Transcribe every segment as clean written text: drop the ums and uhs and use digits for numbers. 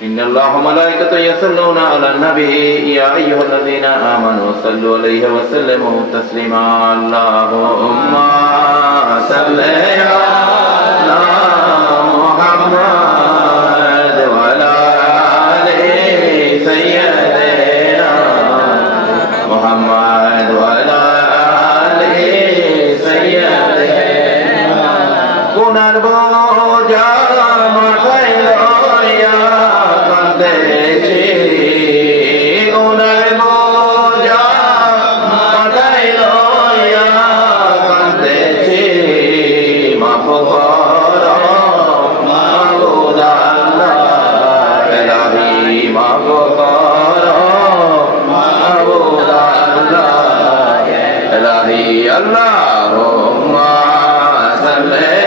إن الله وملائكته يصلون على النبي يا أيها الذين آمنوا صلوا عليه وسلموا تسليما اللهم صل على محمد وعلى آل سيدنا محمد وعلى آل سيدنا গুনার বোঝা মাথায় লইয়া কাঁদেছি গুনার বোঝা মাথায় লইয়া কাঁদেছি মাফ করো মাবুদ আল্লাহ ইলাহি মাফ করো মাবুদ আল্লাহ ইলাহি আল্লাহুম্মা সাল্লি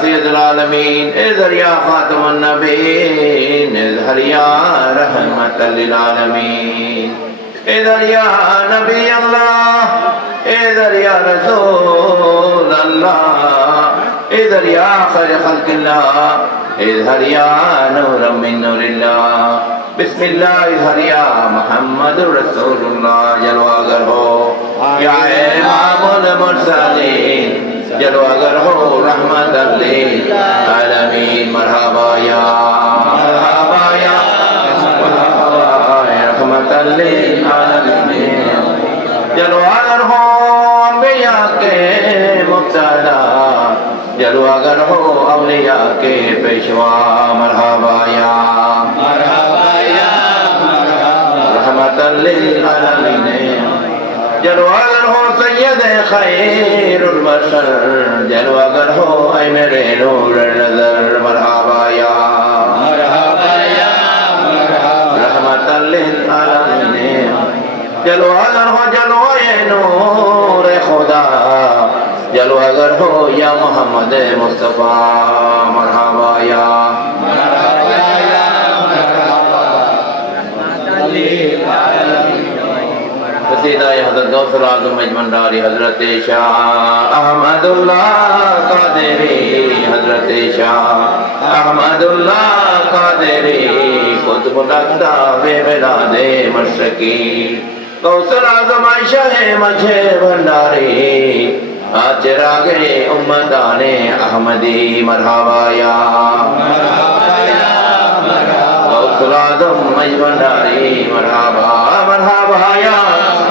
سيد العالمين اذهب يا خاتم النبيين اذهب يا رحمة للعالمين اذهب يا نبي الله اذهب يا رسول الله اذهب يا خير خلق الله اذهب يا نور من نور الله بسم الله اذهب يا محمد رسول الله جلوہ ہو یا امام المرسلین جلوگر ہو رحمت للعالمین مرحبا یا رحمت للعالمین جلوگر ہو انبیاء کے مبتدا جلوگر ہو اولیاء کے پیشوا مرحبا یا رحمت للعالمین جلوگر ہو سید خیر البشر جلوگر ہو اے میرے نور نظر مرحبا یا رحمت للعالمین جلوگر ہو جلوے نور خدا جلوگر ہو یا محمد مصطفیٰ مرحبا یا سیدائے حضرت غوث اعظم مجمنداری حضرت شاہ احمد اللہ قادری حضرت شاہ احمد اللہ قادری قطب نقطہ بے بلاد مشرقی غوث اعظم شاہ مجھے بھنڈاری آج راگے امتان احمدی مرحبا یا غوث اعظم مجمنداری مرحبا مرحبا یا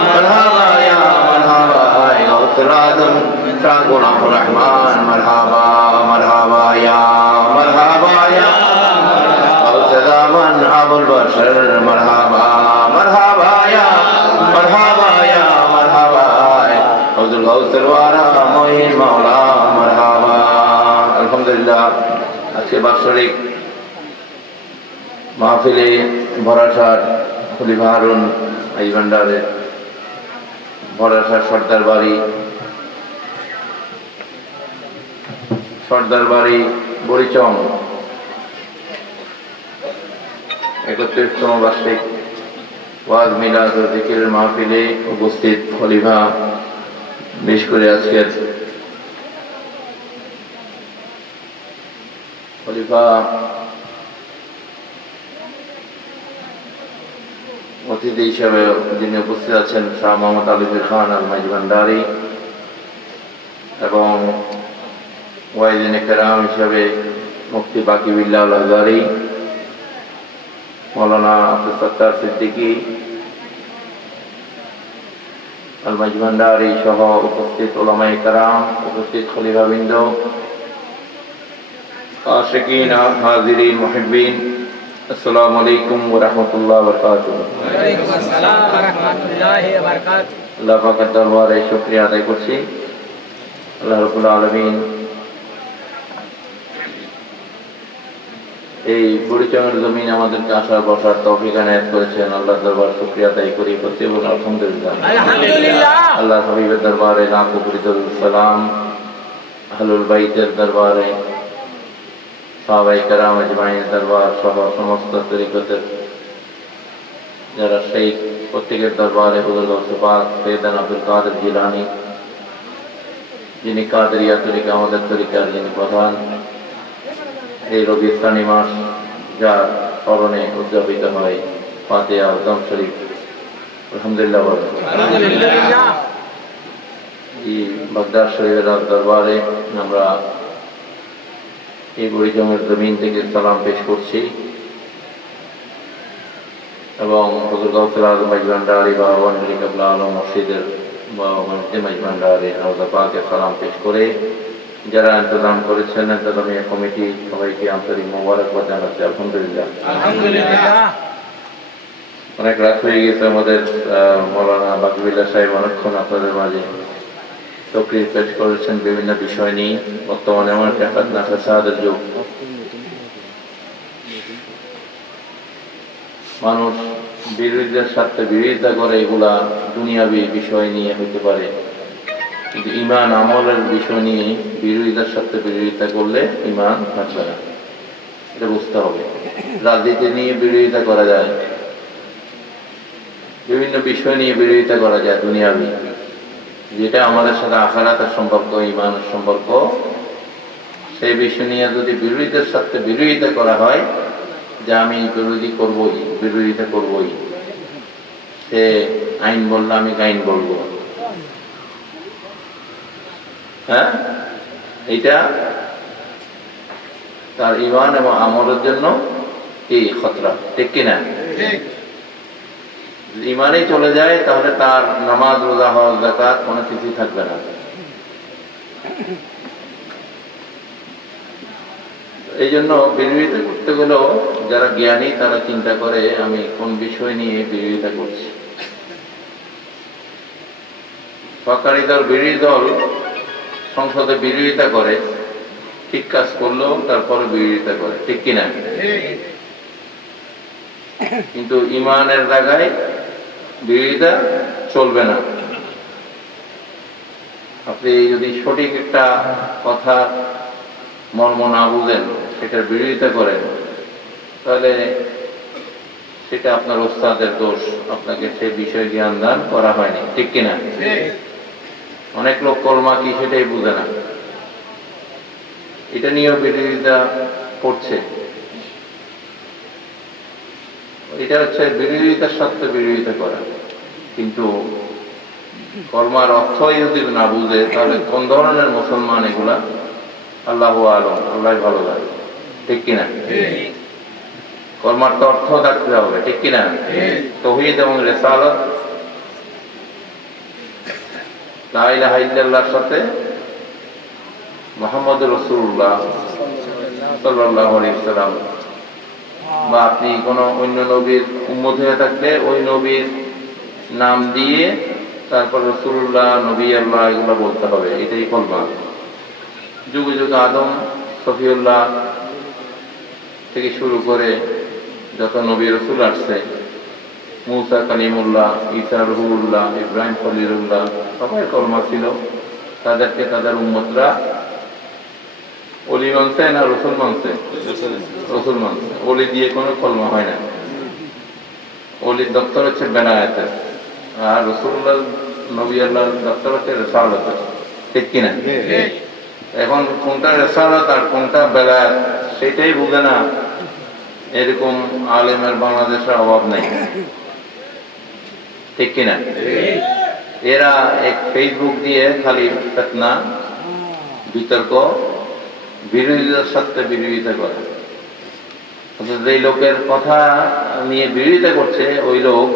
مرحبا یا مرحبا غوث اعظم شاہ غلام الرحمن مرحبا مرحبا یا مرحبا یا غوث زمان ابو البشر مرحبا مرحبا یا مرحبا یا مرحبا غوث الغوث الوارا معین مولا مرحبا الحمدللہ আজকে বাৎসরিক মাহফিলে ভরাসার খলিফা হারুন এই ভান্ডারে ভরাসা সর্দার বাড়ি বরিচং 31তম বার্ষিক ওয়াজ মিলাদ ও যিকিরের মাহফিলে উপস্থিত খলিফা, বিশেষ করে আজকের খলিফা অতিথি হিসেবে যিনি উপস্থিত আছেন শাহ মোহাম্মদ আলিফুর খান আল মাইজভান্ডারী, এবং ওয়াইজিনে কেরাম হিসেবে মুফতি বাকি বিল্লাহ আল আজহারী, মৌলানা আব্দুল সত্তার সিদ্দিকী আল মাইজভান্ডারী সহ উপস্থিত উলামায়ে কেরাম, উপস্থিত খলিফাবৃন্দ, আশিকিন হাজিরিন মুহিব্বিন, আসসালামু আলাইকুম ওয়া রাহমাতুল্লাহি ওয়া বারাকাতুহু। ওয়া আলাইকুম আসসালাম ওয়া রাহমাতুল্লাহি ওয়া বারাকাতুহু। আল্লাহ পাকের দরবারে শুকরিয়া আদায় করছি। আল্লাহ রাব্বুল আলামিন এই বরিচংয়ের জমিন আমাদেরকে আসার বসার তৌফিক এনায়েত করেছেন। আল্লাহর দরবারে শুকরিয়া আদায় করি, প্রতিদিন আলহামদুলিল্লাহ। আলহামদুলিল্লাহ। আল্লাহ হাবিবের দরবারে লাখো কোটি দরুদ সালাম, আহলুল বাইতের দরবারে, সাহাবায়ে কেরাম আজমাইনের দরবার সহ সমস্ত তরিকতের যারা শহীদ, প্রত্যেকের দরবারে হুজুর গাউস পাক সৈয়দনা আব্দুল কাদের জিলানী, যিনি কাদেরিয়া তরিকা আমাদের তরিকার যিনি প্রধান, এই রবি ইসলামী মাস যার স্মরণে উদযাপিত হয় ফাতিহা দম শরীফ, আলহামদুলিল্লাহ। এই বাগদাদ শরীফের দরবারে আমরা এই বরিচংয়ের জমিন থেকে সালাম পেশ করছি এবং হুজুর গাউসুল আজম মাইজভান্ডারী বা ওয়ানলি কাবলা আলম মসজিদের বা মসজিদ মাইজভান্ডারী রওজা পাকে সালাম পেশ করে যারা ইন্তজাম করেছেন, ইন্তজামিয়া কমিটি, সবাইকে আন্তরিক মোবারকবাদ জানাচ্ছি। আলহামদুলিল্লাহ। অনেক রাত হয়ে গেছে, আমাদের মৌলানা বাকিবিল্লাহ সাহেব অনেকক্ষণ আপনাদের মাঝে তকরির পেশ করেছেন বিভিন্ন বিষয় নিয়ে। বর্তমানে আমার ফ্যাসাদের যুগ, মানুষ বিরোধীদের সাথে বিরোধিতা করে, এগুলা দুনিয়াবী বিষয় নিয়ে হইতে পারে, কিন্তু ঈমান আমলের বিষয় নিয়ে বিরোধীদের সাথে বিরোধিতা করলে ঈমান থাকবে না, এটা বুঝতে হবে। রাজনীতি নিয়ে বিরোধিতা করা যায়, বিভিন্ন বিষয় নিয়ে বিরোধিতা করা যায় দুনিয়াবী, যেটা আমাদের সাথে আখিরাতের সম্পর্ক, ঈমানের সম্পর্ক, সেই বিষয় নিয়ে যদি বিরোধীদের সাথে বিরোধিতা করা হয় যে আমি বিরোধিতা করবই, সে আইন বললে আমি আইন বলবো, হ্যাঁ, এটা তার ঈমান এবং আমলের জন্য কি খতরা, ঠিক কিনা? ঈমানেই চলে যায় তাহলে তার নামাজ, রোজা, হজ, যাকাত কোনো কিছুই থাকবে না। এই জন্য বিরোধিতা করতে গেলেও যারা জ্ঞানী তারা চিন্তা করে আমি কোন বিষয় নিয়ে বিরোধিতা করছি। সরকারি দল, বিরোধী দল সংসদে বিরোধিতা করে, ঠিক কাজ করলেও তারপরে বিরোধিতা করে, ঠিক কিনা? কিন্তু ঈমানের জায়গায় বিরোধিতা চলবে না। আপনি যদি সঠিক একটা কথা মর্ম না বুঝেন, সেটার বিরোধিতা করেন, তাহলে সেটা আপনার ওস্তাদের দোষ, আপনাকে সেই বিষয়ে জ্ঞান দান করা হয়নি, ঠিক কিনা? অনেক লোক কলমা কি সেটাই বুঝে না, এটা নিয়েও বিরোধিতা করছে। এটা হচ্ছে বিরোধিতার সাথে বিরোধিতা করা, কিন্তু কলমার অর্থই যদি না বুঝে তাহলে কোন ধরনের মুসলমান এগুলা, আল্লাহু আলম, আল্লাহ ভালো লাগে, ঠিক কিনা? কলমার তো অর্থ থাকতে হবে, ঠিক কিনা? তাওহীদ এবং রিসালাত, লা ইলাহা ইল্লাল্লাহর সাথে মুহাম্মদুর রাসূলুল্লাহ সাল্লাল্লাহু আলাইহি ওয়াসাল্লাম, বা আপনি কোনো অন্য নবীর উম্মত হয়ে থাকলে ওই নবীর নাম দিয়ে তারপর রাসূলুল্লাহ, নবী আল্লাহ এগুলো বলতে হবে, এটাই কলমা। যুগে যুগে আদম, সফিউল্লাহ থেকে শুরু করে যত নবী রাসূল আসছে মুসা কালিমুল্লাহ, ঈসা রুহুল্লাহ, ইব্রাহিম খলিলুল্লাহ, সবাই কলমা ছিল। তাদেরকে তাদের উম্মতরা অলি মানছে না রসুল মানছে? রসুল মানছে। অলি দিয়ে কোনো কলমা হয় না। অলির দপ্তর হচ্ছে বেলায়েতের, আর রসুল্লাহ নবী আল্লাহর দপ্তর হচ্ছে রেসালাতের। ঠিক কিনা? এখন কোনটা রেসালাত আর কোনটা বেলায়েত সেটাই বুঝে না, এরকম আলেমের বাংলাদেশের অভাব নেই। ঠিক কিনা? এরা এক ফেসবুক দিয়ে খালি ফিতনা, বিতর্ক, বিরোধীদের সাথে বিরোধিতা করে। যে লোকের কথা নিয়ে বিরোধিতা করছে ওই লোক,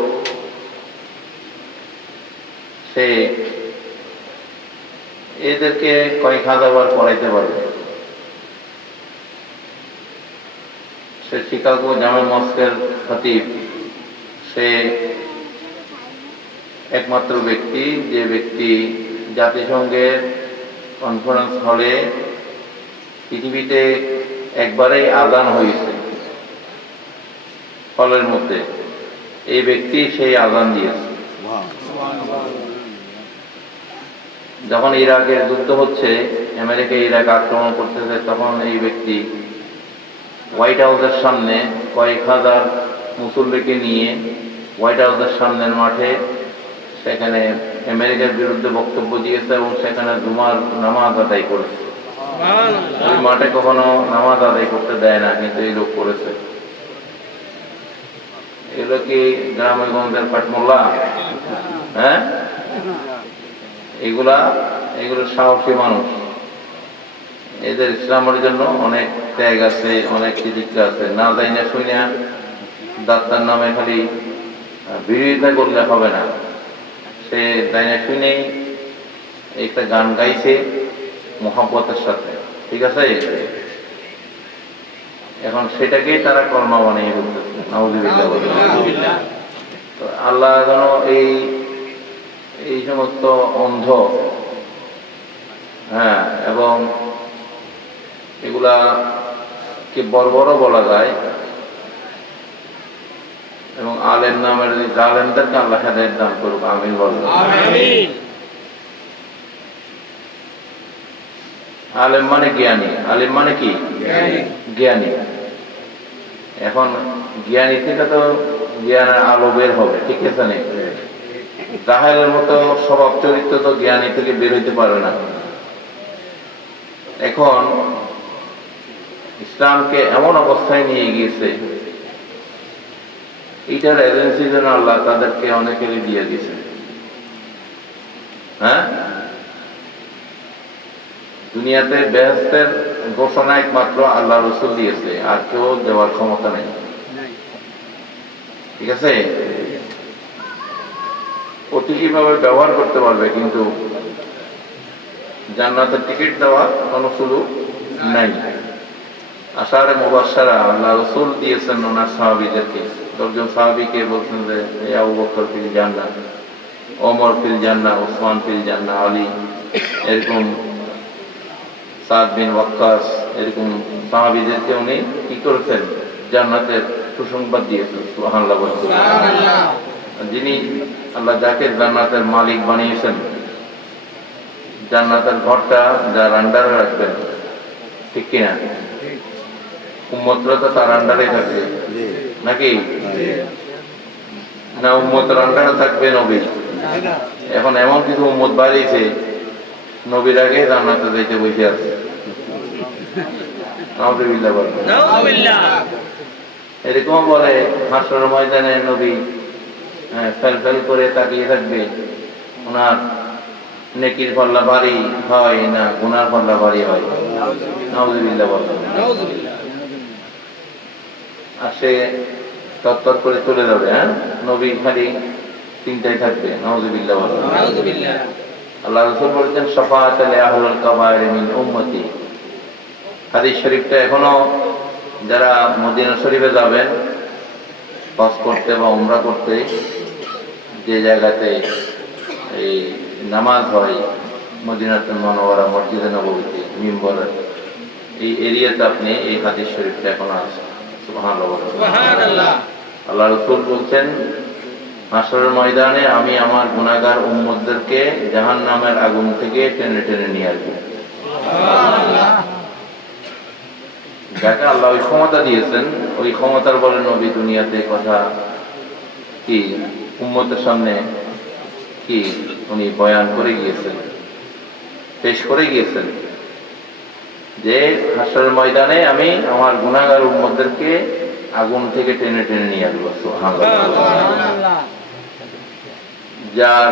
সে এদেরকে কয়েক হাজারবার পড়াইতে পারবে। সে শিকাগো জামে মস্কের খতিব, সে একমাত্র ব্যক্তি যে ব্যক্তি জাতিসংঘের কনফারেন্স হলে পৃথিবীতে একবারেই আজান হয়েছে হলের মধ্যে, এই ব্যক্তি সেই আজান দিয়েছে। যখন ইরাকের যুদ্ধ হচ্ছে, আমেরিকা ইরাক আক্রমণ করতেছে, তখন এই ব্যক্তি হোয়াইট হাউসের সামনে কয়েক হাজার মুসল্লিকে নিয়ে হোয়াইট হাউসের সামনের মাঠে সেখানে আমেরিকার বিরুদ্ধে বক্তব্য দিয়েছে এবং সেখানে জুমার নামাজ আদায় করেছে। ওই মাঠে কখনো নামাজ আদায় করতে দেয় না, কিন্তু এই লোক করেছে। এগুলো কি গ্রামে গঞ্জের পাটমোল্লা? হ্যাঁ, এগুলো সাহসী মানুষ। এদের ইসলামের জন্য অনেক ত্যাগ আছে, অনেক চিকিৎসা আছে। না যাই না শুনে ডাক্তার নামে খালি বিরোধিতা করলে হবে না। সে তাই না শুনেই একটা গান গাইছে মোহাম্মতের সাথে, ঠিক আছে? এখন সেটাকেই তারা কলমা বানিয়ে বলতেছে। নাউযুবিল্লাহ। আল্লাহ যেন এই সমস্ত অন্ধ, হ্যাঁ, এবং এগুলা কি বর্বরও বলা যায়, এবং আলেম নামের জালেমদেরকে আল্লাহ হেদায়েত দান করুক, আমিন বলুন। আলেম মানে জ্ঞানী। আলেম মানে কি? জ্ঞানী। এখন জ্ঞানী থেকে তো জ্ঞানের আলো বের হবে, ঠিক আছে না? জাহেলের মতো স্বভাব চরিত্র তো জ্ঞানী থেকে বের হইতে পারে না। এখন ইসলামকে এমন অবস্থায় নিয়ে গিয়েছে, এটার এজেন্সি যেন আল্লাহ তাদেরকে অনেকেরই দিয়ে দিয়েছে। হ্যাঁ, দুনিয়াতে বেহেশতের ঘোষণা একমাত্র আল্লাহ রসুল দিয়েছে, আর কেউ দেওয়ার ক্ষমতা নেই। ঠিক আছে? প্রতীকীভাবে ব্যবহার করতে পারবে, কিন্তু জান্নাতের টিকিট দেওয়ার কোনো সুযোগ নাই। আশারে মুবাশশারা আল্লাহ রসুল দিয়েছেন ওনার সাহাবীদেরকে। 10 জন সাহাবীকে বলছেন যে আবু বকর ফিল জান্নাহ, ওমর ফিল জান্নাহ, ওসমান ফিল জান্নাহ, আলী, এরকম সাদ বিন ওয়াক্কাস, এরকম সাহাবীদেরকে উনি কি করেছেন? জান্নাতের সুসংবাদ দিয়েছেন। সুবহানাল্লাহ। যিনি আল্লাহ যাকে জান্নাতের মালিক বানিয়েছেন, জান্নাতের ঘরটা যার আন্ডারে রাখবেন, ঠিক কিনা? উম্মতরা তো তার আন্ডারে থাকবে নাকি? না, উম্মতের আন্ডারে থাকবে নবী। এখন এমন কিছু উম্মত বাড়িয়েছে, নবীর আগে জান্নাতে যাইতে বসে আছে। নাউযুবিল্লাহ বলেন। এরকম বলে হাসরের ময়দানে নবী ফেল ফেল করে তাকিয়ে থাকবে, ওনার নেকির পাল্লা ভারী হয় না গুনার পাল্লা ভারী হয়। নাউযুবিল্লাহ বলেন। আর সে তত্তর করে চলে যাবে। হ্যাঁ, নবী খালি চিন্তায় থাকবে। নাউযুবিল্লাহ বলেন। আল্লাহ রাসূল বলেছেন শাফাআতুল লি আহলিল কাবায়ের মিন উম্মতি। হাদিস শরীফটা এখনো যারা মদিনা শরীফে যাবেন হজ করতে বা উমরা করতে, যে জায়গাতে এই নামাজ হয় মদিনাতুল মুনাওয়ারা, মসজিদে নববীতে, মিম্বরে, এই এরিয়াতে আপনি এই হাদিস শরীফটা এখনো আছে। সুবহানাল্লাহ। আল্লাহ রাসূল বলছেন হাসরের ময়দানে আমি আমার গুনাহগার উম্মতদেরকে জাহান্নামের আগুন থেকে টেনে টেনে নিয়ে আসবো। যাকে আল্লাহ ওই ক্ষমতা দিয়েছেন, ওই ক্ষমতার বলে নবী দুনিয়াতে কথা কি উম্মতের সামনে কি উনি বয়ান করে গিয়েছেন, পেশ করে গিয়েছেন যে হাসরের ময়দানে আমি আমার গুনাহগার উম্মতদেরকে আগুন থেকে টেনে টেনে নিয়ে আসবো। সুবহানাল্লাহ। যার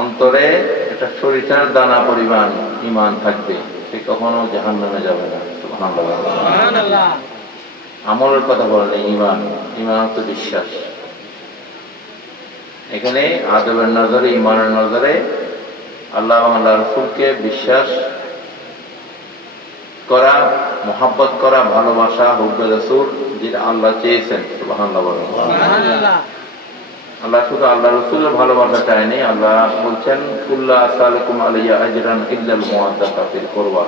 অন্তরে একটা সরিষার দানা পরিমাণ ঈমান থাকবে সে কখনো জাহান্নামে যাবে না। সুবহানাল্লাহ। আমলের কথা বলেন, ঈমান, ঈমান হচ্ছে বিশ্বাস। এখানে আদবের নজরে, ঈমানের নজরে আল্লাহ এবং আল্লাহ রাসূলকে বিশ্বাস করা, মুহাব্বত করা, ভালোবাসা, হুব্বে রাসূল যেটা আল্লাহ চেয়েছেন। সুবহানাল্লাহ বলেন। সুবহানাল্লাহ। আল্লাহ শুধু আল্লাহ রাসূলের ভালোবাসা চায়নি, আল্লাহ বলছেন কুল্লা আসালুকুম আলাইয়া আজরান ইল্লাল মুওয়াদ্দাতা ফিল কুরবা।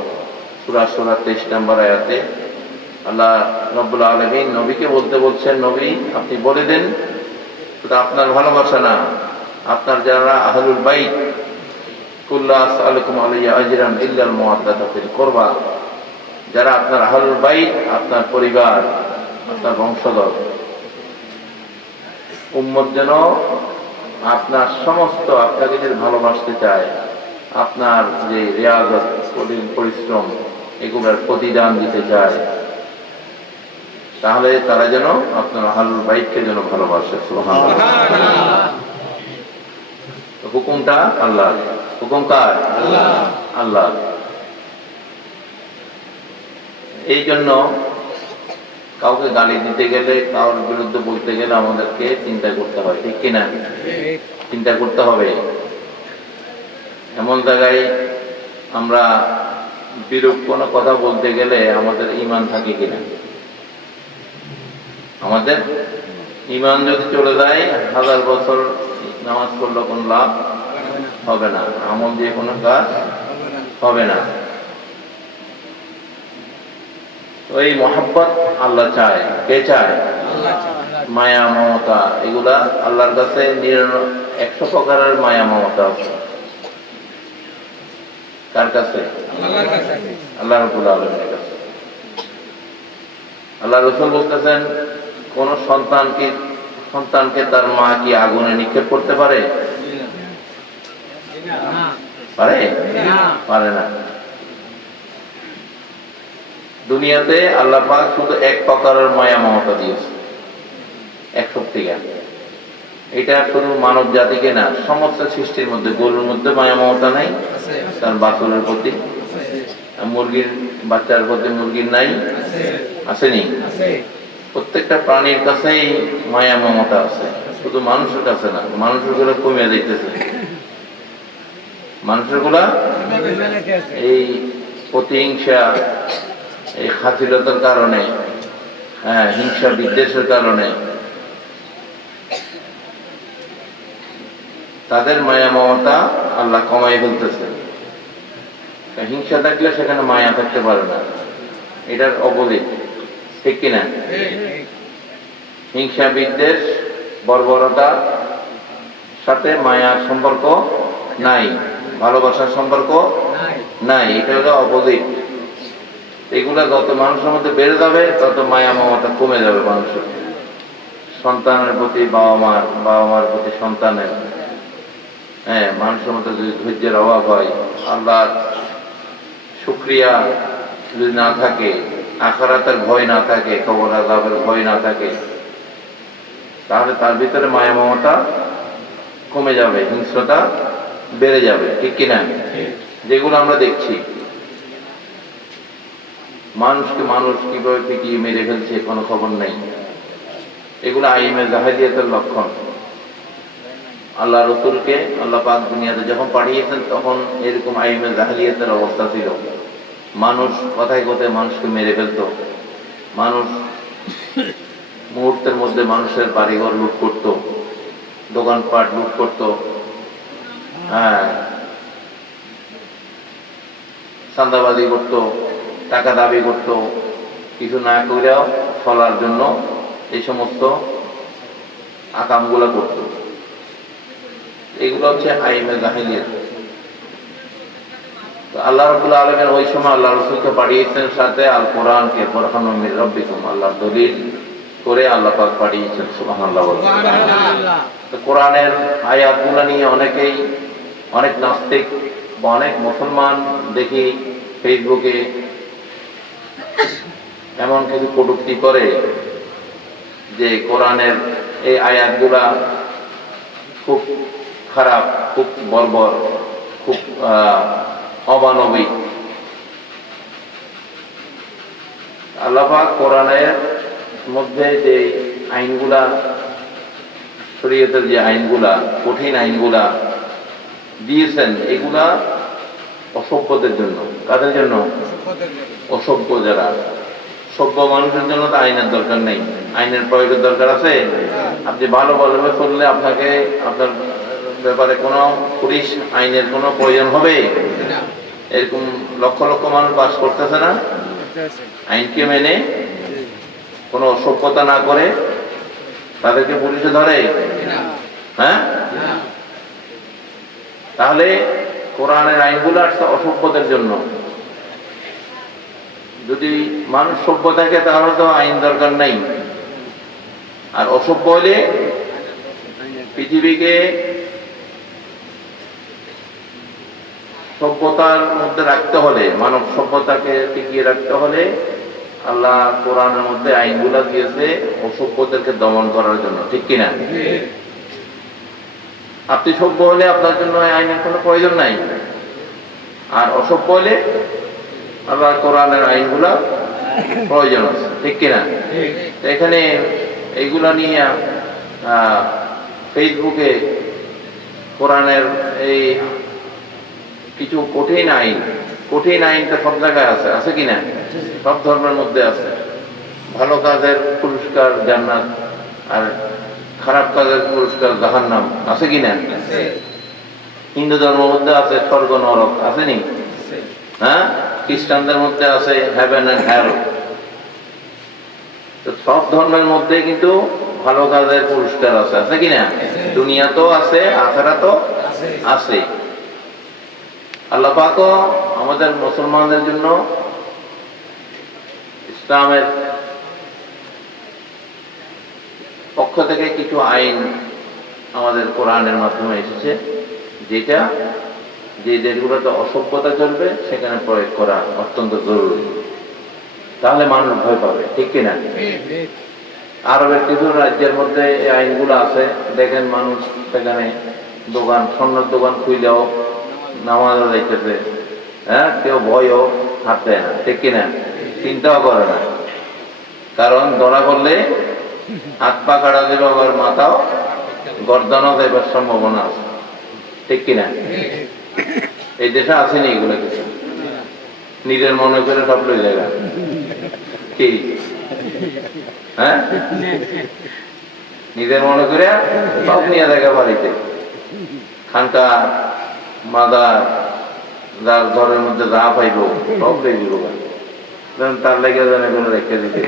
সূরা সূরা 23 নম্বর আয়াতে আল্লাহ রাব্বুল আলামিন নবীকে বলতে বলছেন, নবী আপনি বলে দেন শুধু আপনার ভালোবাসা না, আপনার যারা আহলুল বাইত, কুল্লা আসালুকুম আলাইয়া আজরান ইল্লাল মুওয়াদ্দাতা ফিল কুরবা, যারা আপনার আহলুল বাইত, আপনার পরিবার, আপনার বংশধর উম্মত যেন আপনার সমস্ত, আপনাকে যদি ভালোবাসতে চায়, আপনার যে রিয়াজত, পরিশ্রম, এগুলোর প্রতিদান দিতে চায়, তাহলে তারা যেন আপনার আহলুল বাইতকে যেন ভালোবাসে। সুবহানাল্লাহ। হুকুমটা আল্লাহ, হুকুম কার? আল্লাহ। এই জন্য কাউকে গালি দিতে গেলে, কারোর বিরুদ্ধে বলতে গেলে আমাদেরকে চিন্তা করতে হয়, ঠিক কিনা? চিন্তা করতে হবে। এমন জায়গায় আমরা বিরূপ কোনো কথা বলতে গেলে আমাদের ঈমান থাকে কিনা? আমাদের ঈমান যদি চলে যায়, 1000 বছর নামাজ পড়লে কোনো লাভ হবে না, আমল দিয়ে কোনো কাজ হবে না। ওই মহব্বত আল্লাহ চায়। কে চায়? মায়া, মমতা, এগুলা আল্লাহর কাছে 100 প্রকারের মায়া মমতা আছে। কার কাছে? আল্লাহ রাব্বুল আলামিনের কাছে। আল্লাহ রাসূল বলতেছেন, কোন সন্তানকে তার মা কি আগুনে নিক্ষেপ করতে পারে? পারে? পারে না। দুনিয়াতে আল্লাহ পাক শুধু এক প্রকারের মায়া মমতা দিয়েছে, এক সত্যিকার। এটা শুধু মানব জাতিকে না, সমস্ত সৃষ্টির মধ্যে। গরুর মধ্যে মায়া মমতা নাই তার বাছুরের প্রতি, মুরগির বাচ্চার প্রতি মুরগির নাই, আসেনি? প্রত্যেকটা প্রাণীর কাছেই মায়া মমতা আছে, শুধু মানুষের কাছে না। মানুষের গুলো কমে দেখতেছে, মানুষের গুলা এই প্রতিহিংসা, এই খাতিরতার কারণে, হিংসা বিদ্বেষের কারণে তাদের মায়া মমতা আল্লাহ কমাই ফেলতেছে। হিংসা থাকলে সেখানে মায়া থাকতে পারে না, এটার অপোজিট, ঠিক কিনা? হিংসা বিদ্বেষ বর্বরতার সাথে মায়ার সম্পর্ক নাই, ভালোবাসার সম্পর্ক নাই, এটা হলো অপোজিট। এগুলা যত মানুষের মধ্যে বেড়ে যাবে তত মায়া মমতা কমে যাবে মানুষের। সন্তানের প্রতি বাবা মার প্রতি সন্তানের, মানুষের মধ্যে যদি ধৈর্যের অভাব হয়, আল্লাহর শুকরিয়া যদি না থাকে, আখিরাতের ভয় না থাকে, কবর আযাবের ভয় না থাকে, তাহলে তার ভিতরে মায়া মমতা কমে যাবে, হিংস্রতা বেড়ে যাবে, ঠিক কিনা? যেগুলো আমরা দেখছি, মানুষকে মানুষ কিভাবে পিটিয়ে মেরে ফেলছে কোনো খবর নেই, এগুলো আইমে জাহেলিয়াতের লক্ষণ। আল্লাহ রাসূলকে আল্লাহ পাক দুনিয়াতে যখন পাঠিয়েছেন তখন এরকম আইমে জাহেলিয়াতের অবস্থা ছিল। মানুষ কথায় কথায় মানুষকে মেরে ফেলত, মানুষ মুহূর্তের মধ্যে মানুষের বাড়িঘর লুট করত, দোকানপাট লুট করত, চাঁদাবাজি করত, টাকা দাবি করত, কিছু না করেও চলার জন্য এই সমস্ত আকামগুলো করত। এগুলো হচ্ছে আইমে জাহিলিয়াত। আল্লাহ রাব্বুল আলামিন ওই সময় আল্লাহ রাসূলকে পাঠিয়েছেন সাথে আল কোরআনকে বুরহানুম মির রাব্বিকুম, আল্লাহর দলিল করে আল্লাহ পাক পাঠিয়েছেন। সুবহানাল্লাহ বলুন। তো কোরআনের আয়াতগুলো নিয়ে অনেক নাস্তিক বা অনেক মুসলমান দেখি ফেসবুকে এমন কিছু কটূক্তি করে যে কোরআনের এই আয়াতগুলা খুব খারাপ, খুব বর্বর, খুব অমানবিক। আল্লাহ পাক কোরআনের মধ্যে যে আইনগুলা, শরীয়তের যে আইনগুলা, কঠিন আইনগুলা দিয়েছেন, এগুলা অসভ্যদের জন্য। কাদের জন্য? অসভ্য যারা। সভ্য মানুষের জন্য তো আইনের দরকার নেই, আইনের প্রয়োগের দরকার আছে। আপনি ভালোভাবে চললে আপনাকে আপনার ব্যাপারে কোনো পুলিশ আইনের কোনো প্রয়োজন হবে? এরকম লক্ষ লক্ষ মানুষ বাস করতেছে না, আইনকে মেনে কোনো অসভ্যতা না করে তাদেরকে পুলিশে ধরে? হ্যাঁ, তাহলে কোরআনের আইনগুলো আসছে অসভ্যদের জন্য। যদি মানুষ সভ্য থাকে তাহলে তো আইন দরকার নাই। আর অসভ্য হলে পৃথিবীকে সভ্যতার মধ্যে রাখতে হলে, মানব সভ্যতাকে টিকিয়ে রাখতে হলে আল্লাহ কোরআনের মধ্যে আইনগুলো দিয়েছে অসভ্যদেরকে দমন করার জন্য, ঠিক কিনা? আপনি সভ্য হলে আপনার জন্য আইনের কোনো প্রয়োজন নাই, আর অসভ্য হলে আল্লাহ কোরআনের আইনগুলা প্রয়োজন আছে, ঠিক কিনা? এখানে এইগুলা নিয়ে ফেসবুকে কোরআনের এই কিছু কঠিন আইনটা সব জায়গায় আছে, আছে কিনা? সব ধর্মের মধ্যে আছে। ভালো কাজের পুরস্কার জান্নাত, আর খারাপ কাজের পুরস্কার জাহান্নাম, আছে কিনা? হিন্দু ধর্মের মধ্যে আছে স্বর্গ নরক, আসেনি? হ্যাঁ, খ্রিস্টানদের মধ্যে আছে হেভেন এন্ড হেল। তো সব ধর্মের মধ্যে কিন্তু ভালো কাজের পুরস্কার আছে, আছে কিনা? দুনিয়াতেও আছে, আখিরাতেও আছে। আল্লাহ পাকও আমাদের মুসলমানদের জন্য ইসলামের পক্ষ থেকে কিছু আইন আমাদের কোরআনের মাধ্যমে এসেছে, যেটা যে দেশগুলোতে অসভ্যতা চলবে সেখানে প্রয়োগ করা অত্যন্ত জরুরি। তাহলে মানুষ ভয় পাবে, ঠিক কিনা? আরবের কিছু রাজ্যের মধ্যে এই আইনগুলো আছে, দেখেন মানুষ সেখানে দোকান, স্বর্ণের দোকান খুইলেও নামাজ যাইতেছে, হ্যাঁ, কেউ ভয়ও হাত দেয় না, ঠিক কিনা? চিন্তাও করে না, কারণ ধরা করলে হাত পা কাটা দেবে, আবার মাথাও গর্দনও দেবার সম্ভাবনা আছে, ঠিক কিনা? এই দেশে আসেনি এগুলো কিছু, নিজের মনে করে সব লই জায়গা, কি? হ্যাঁ, নিজের মনে করে সব নিয়ে জায়গা বাড়িতে, খানকা মাদার যার ঘরের মধ্যে যা পাইব সব লই দিব, তার লেগে জানে কোনো রেখে দিতে।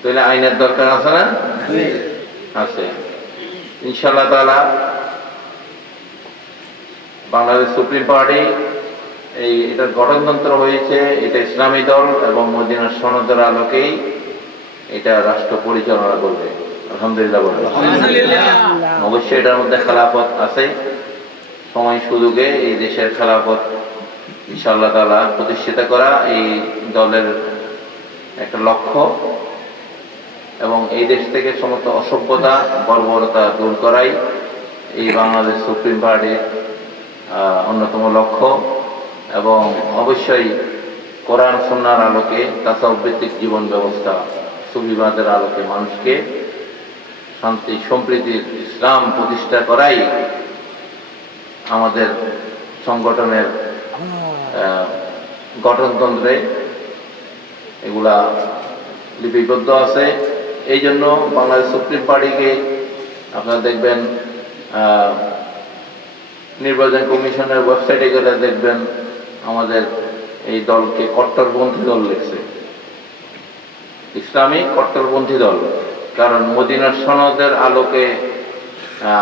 তাহলে আইনের দরকার আছে না? আছে। ইনশাআল্লাহ তাআলা বাংলাদেশ সুপ্রিম পার্টি এটার গঠনতন্ত্র হয়েছে, এটা ইসলামী দল এবং মদিনার সনদের আলোকেই এটা রাষ্ট্র পরিচালনা করবে। আলহামদুলিল্লাহ বলবে। অবশ্যই এটার মধ্যে খেলাফত আছে, সময় সুযোগে এই দেশের খেলাফত ইনশাআল্লাহ তাআলা প্রতিষ্ঠিত করা এই দলের একটা লক্ষ্য, এবং এই দেশ থেকে সমস্ত অসভ্যতা, বর্বরতা দূর করাই এই বাংলাদেশ সুপ্রিম পার্টির অন্যতম লক্ষ্য। এবং অবশ্যই কোরআন সুন্নাহর আলোকে, তাসাউফ ভিত্তিক জীবন ব্যবস্থা, সুবিবাদের আলোকে মানুষকে শান্তি সম্প্রীতির ইসলাম প্রতিষ্ঠা করাই আমাদের সংগঠনের গঠনতন্ত্রে এগুলা লিপিবদ্ধ আছে। এই জন্য বাংলাদেশ সুপ্রিম পার্টিকে আপনারা দেখবেন নির্বাচন কমিশনের ওয়েবসাইটে গেলে দেখবেন আমাদের এই দলকে কট্টরপন্থী দল লিখছে, ইসলামিক কট্টরপন্থী দল। কারণ মদিনার সনদের আলোকে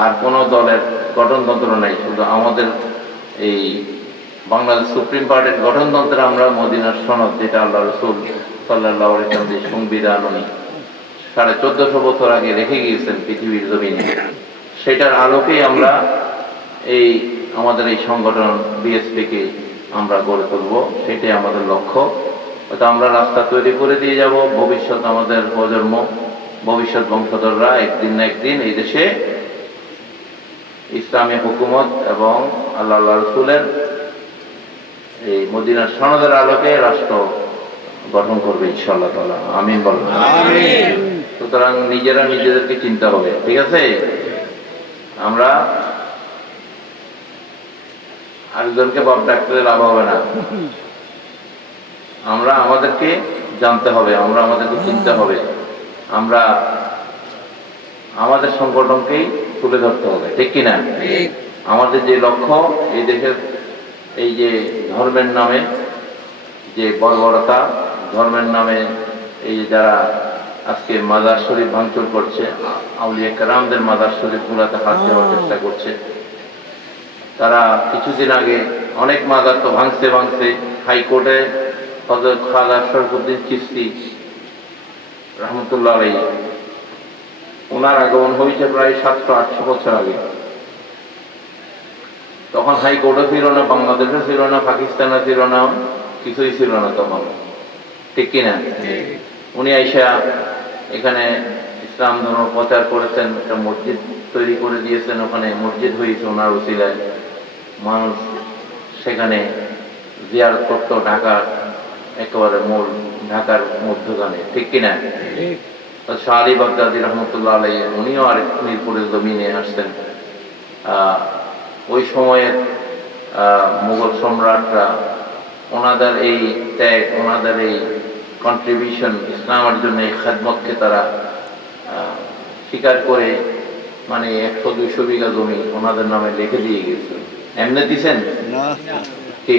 আর কোনো দলের গঠনতন্ত্র নাই, শুধু আমাদের এই বাংলাদেশ সুপ্রিম পার্টির গঠনতন্ত্রে আমরা মদিনার সনদ, যেটা আল্লাহ রসুল সাল্লাল্লাহু আলাইহি ওয়াসাল্লাম যে সংবিধান উনি 1450 বছর আগে রেখে গিয়েছেন পৃথিবীর জমিনে, সেটার আলোকেই আমরা এই আমাদের এই সংগঠন বিএসপিকে আমরা গড়ে তুলব, সেটাই আমাদের লক্ষ্য। হয়তো আমরা রাস্তা তৈরি করে দিয়ে যাব, ভবিষ্যৎ আমাদের প্রজন্ম, ভবিষ্যৎ বংশধররা একদিন না একদিন এই দেশে ইসলামী হুকুমত এবং আল্লাহ রসুলের এই মদিনার সনদের আলোকে রাষ্ট্র গঠন করবে ইনশাআল্লাহ তাআলা। আমিন বলুন। সুতরাং নিজেরা নিজেদেরকে চিন্তা হবে, ঠিক আছে? আমরা আরেকজনকে বাপ ডাকতে লাভ হবে না, আমরা আমাদেরকে জানতে হবে, আমরা আমাদেরকে চিনতে হবে, আমরা আমাদের সংগঠনকেই তুলে ধরতে হবে, ঠিক কিনা? আমাদের যে লক্ষ্য, এই দেশের এই যে ধর্মের নামে যে বর্বরতা, ধর্মের নামে এই যারা আজকে মাজার শরীফ ভাঙচুর করছে, আউলিয়া কেরামদের মাজার শরীফ গুলাতে হাত দেওয়ার চেষ্টা করছে, তারা কিছুদিন আগে অনেক মাজার তো ভাঙছে। হাইকোর্টে হযরত খাজা শরফুদ্দীন চিশতি রহমতুল্লাহ আলাইহি, ওনার আগমন হয়েছে প্রায় 700-800 বছর আগে। তখন হাইকোর্টও ছিল না, বাংলাদেশও ছিল না, পাকিস্তানও ছিল না, কিছুই ছিল না তখন, ঠিক কিনা? উনি আইসা এখানে ইসলাম ধর্ম প্রচার করেছেন, একটা মসজিদ তৈরি করে দিয়েছেন, ওখানে মসজিদ হয়েছে ওনার ওসিলায়, মানুষ সেখানে জিয়ারত করত, ঢাকার একেবারে মূল, ঢাকার মধ্যখানে, ঠিক কিনা? শাহ আলী বাগদাদী রহমতুল্লাহ আলাইহি, উনিও আরেক মিরপুরের জমিনে আসছেন। ওই সময়ের মুঘল সম্রাটরা ওনাদের এই ত্যাগ, ওনাদের এই কন্ট্রিবিউশন ইসলামের জন্য, এই খেদমতকে তারা স্বীকার করে, মানে 100-200 বিঘা জমি ওনাদের নামে লিখে দিয়ে গেছে। এমনি দিচ্ছেন কি?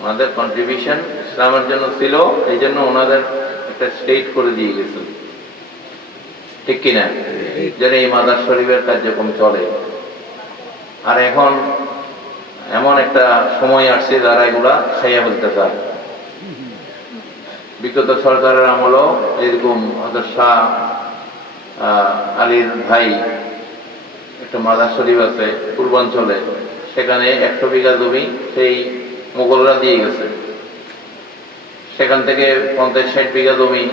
ওনাদের কন্ট্রিবিউশন ইসলামের জন্য ছিল, এই জন্য ওনাদের একটা স্টেট করে দিয়ে গেছে, ঠিক কিনা? যেন এই মাজার শরীফের কার্যক্রম চলে। আর এখন এমন একটা সময় আসছে যারা এগুলা খাইয়া ফেলতে চায়। বিগত সরকারের আমলও এরকম হযরত শাহ আলীর ভাই একটা মাজার শরীফ আছে পূর্বাঞ্চলে, সেখানে 100 বিঘা জমি সেই মুঘলরা দিয়ে গেছে। সেখান থেকে 50-60 বিঘা জমি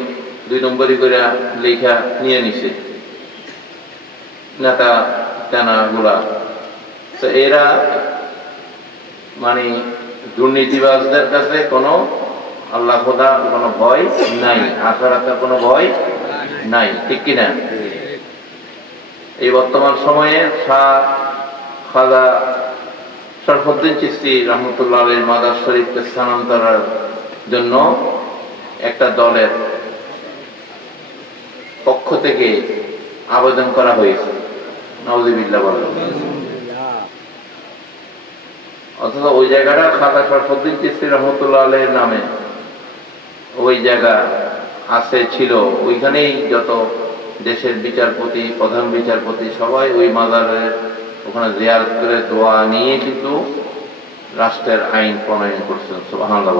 2 নম্বরই করে লেখা নিয়ে নিছে নেতা টানা গুলা। তো এরা মানে দুর্নীতিবাজদের কাছে কোনো আল্লাহ খোদা কোনো ভয় নাই, আখিরাতের কোনো ভয় নাই, ঠিক কিনা? এই বর্তমান সময়ে খাজা শরফুদ্দীন চিশতি রহমতুল্লাহ আলাইহির মাজার শরীফকে স্থানান্তরের জন্য একটা দলের পক্ষ থেকে আবেদন করা হয়েছে, নাউযুবিল্লাহ বলেন। অথচ ওই জায়গাটা খাজা শরফুদ্দীন চিশতি রহমতুল্লাহ আলাইহির নামে ওই জায়গা আছে, ছিল। ওইখানেই যত দেশের বিচারপতি, প্রধান বিচারপতি সবাই ওই মাজারের ওখানে জিয়ারত করে দোয়া নিয়ে কিন্তু রাষ্ট্রের আইন প্রণয়ন করছেন। সুবহানাল্লাহ,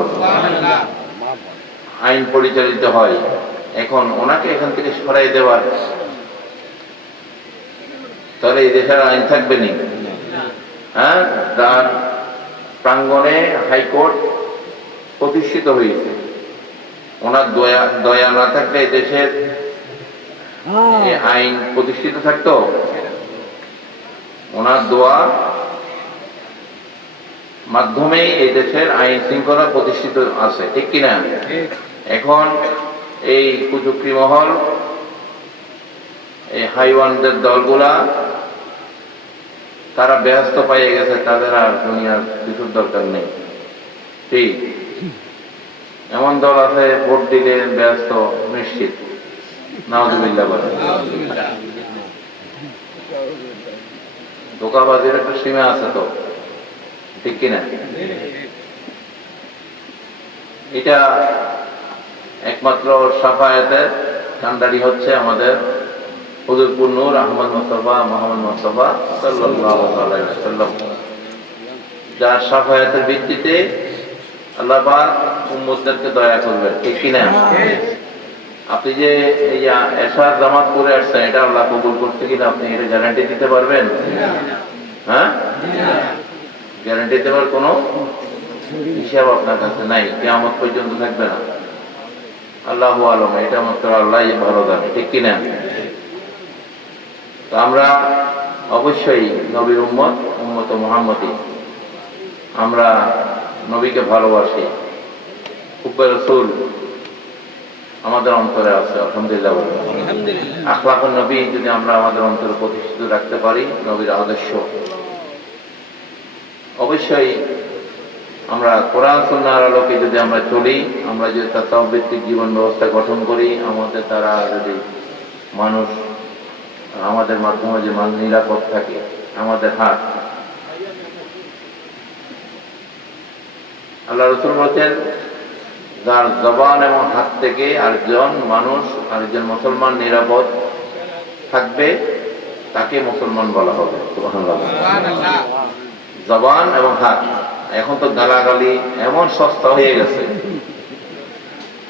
আইন পরিচালিত হয়। এখন ওনাকে এখান থেকে সরাই দেওয়ার, তাহলে এই দেশের আইন থাকবে না? হ্যাঁ, তার প্রাঙ্গণে হাইকোর্ট প্রতিষ্ঠিত হয়েছে। ওনার দয়া না থাকলে এই দেশের আইন প্রতিষ্ঠিত থাকতো? ওনার দোয়া মাধ্যমেই এই দেশের আইন শৃঙ্খলা প্রতিষ্ঠিত আছে, ঠিক কিনা? এখন এই কুচক্রী মহল, এই হাইওয়ানদের দলগুলা, তারা ব্যস্ত পাইয়ে গেছে, তাদের আর দুনিয়ার কিছুর দরকার নেই। ঠিক এমন দল আছে ভোট দিলে ব্যস্ত নিশ্চিত। নাউযুবিল্লাহ বলেন। ধোঁকাবাজির একটা সীমা আছে তো, ঠিক কিনা? এটা একমাত্র সাফায়াতের কান্ডারি হচ্ছে আমাদের হুজুরপুর নূর আহমদ মুস্তাফা মোহাম্মদ মুস্তাফা সাল্লাল্লাহু আলাইহি ওয়াসাল্লাম, যার শাফায়াতের ভিত্তিতে আল্লাহ পাক উম্মতদেরকে দয়া করবেন, ঠিক কিনা? আপনি যে এই এশার জামাত করে আসছেন, এটা আল্লাহ কবুল করতে কিনা আপনি এটা গ্যারান্টি দিতে পারবেন? হ্যাঁ, গ্যারান্টি দেওয়ার কোনো হিসাব আপনার কাছে নাই, কিয়ামত পর্যন্ত থাকবে না। আল্লাহু আলম, এটা মাত্র আল্লাহই ভালো জানে, ঠিক কিনা? তো আমরা অবশ্যই নবীর উম্মত মুহাম্মদী, আমরা নবীকে ভালোবাসি, হুব্বে রাসূল আমাদের অন্তরে আছে, আলহামদুলিল্লাহ। আখলাকুন নবী যদি আমরা আমাদের অন্তরে প্রতিষ্ঠিত রাখতে পারি, নবীর আদর্শ, অবশ্যই আমরা কোরআন সুন্নাহর আলোকে যদি আমরা চলি, আমরা যদি তাসাউফ ভিত্তিক জীবন ব্যবস্থা গঠন করি, আমাদের দ্বারা যদি মানুষ আমাদের মাধ্যমে যে নিরাপদ থাকে, আমাদের হাত, আল্লাহ রাসূল বলেন, যার জবান এবং হাত থেকে আরেকজন মানুষ, আরেকজন মুসলমান নিরাপদ থাকবে, তাকে মুসলমান বলা হবে। সুবহানাল্লাহ। জবান এবং হাত। এখন তো গালাগালি এমন সস্তা হয়ে গেছে,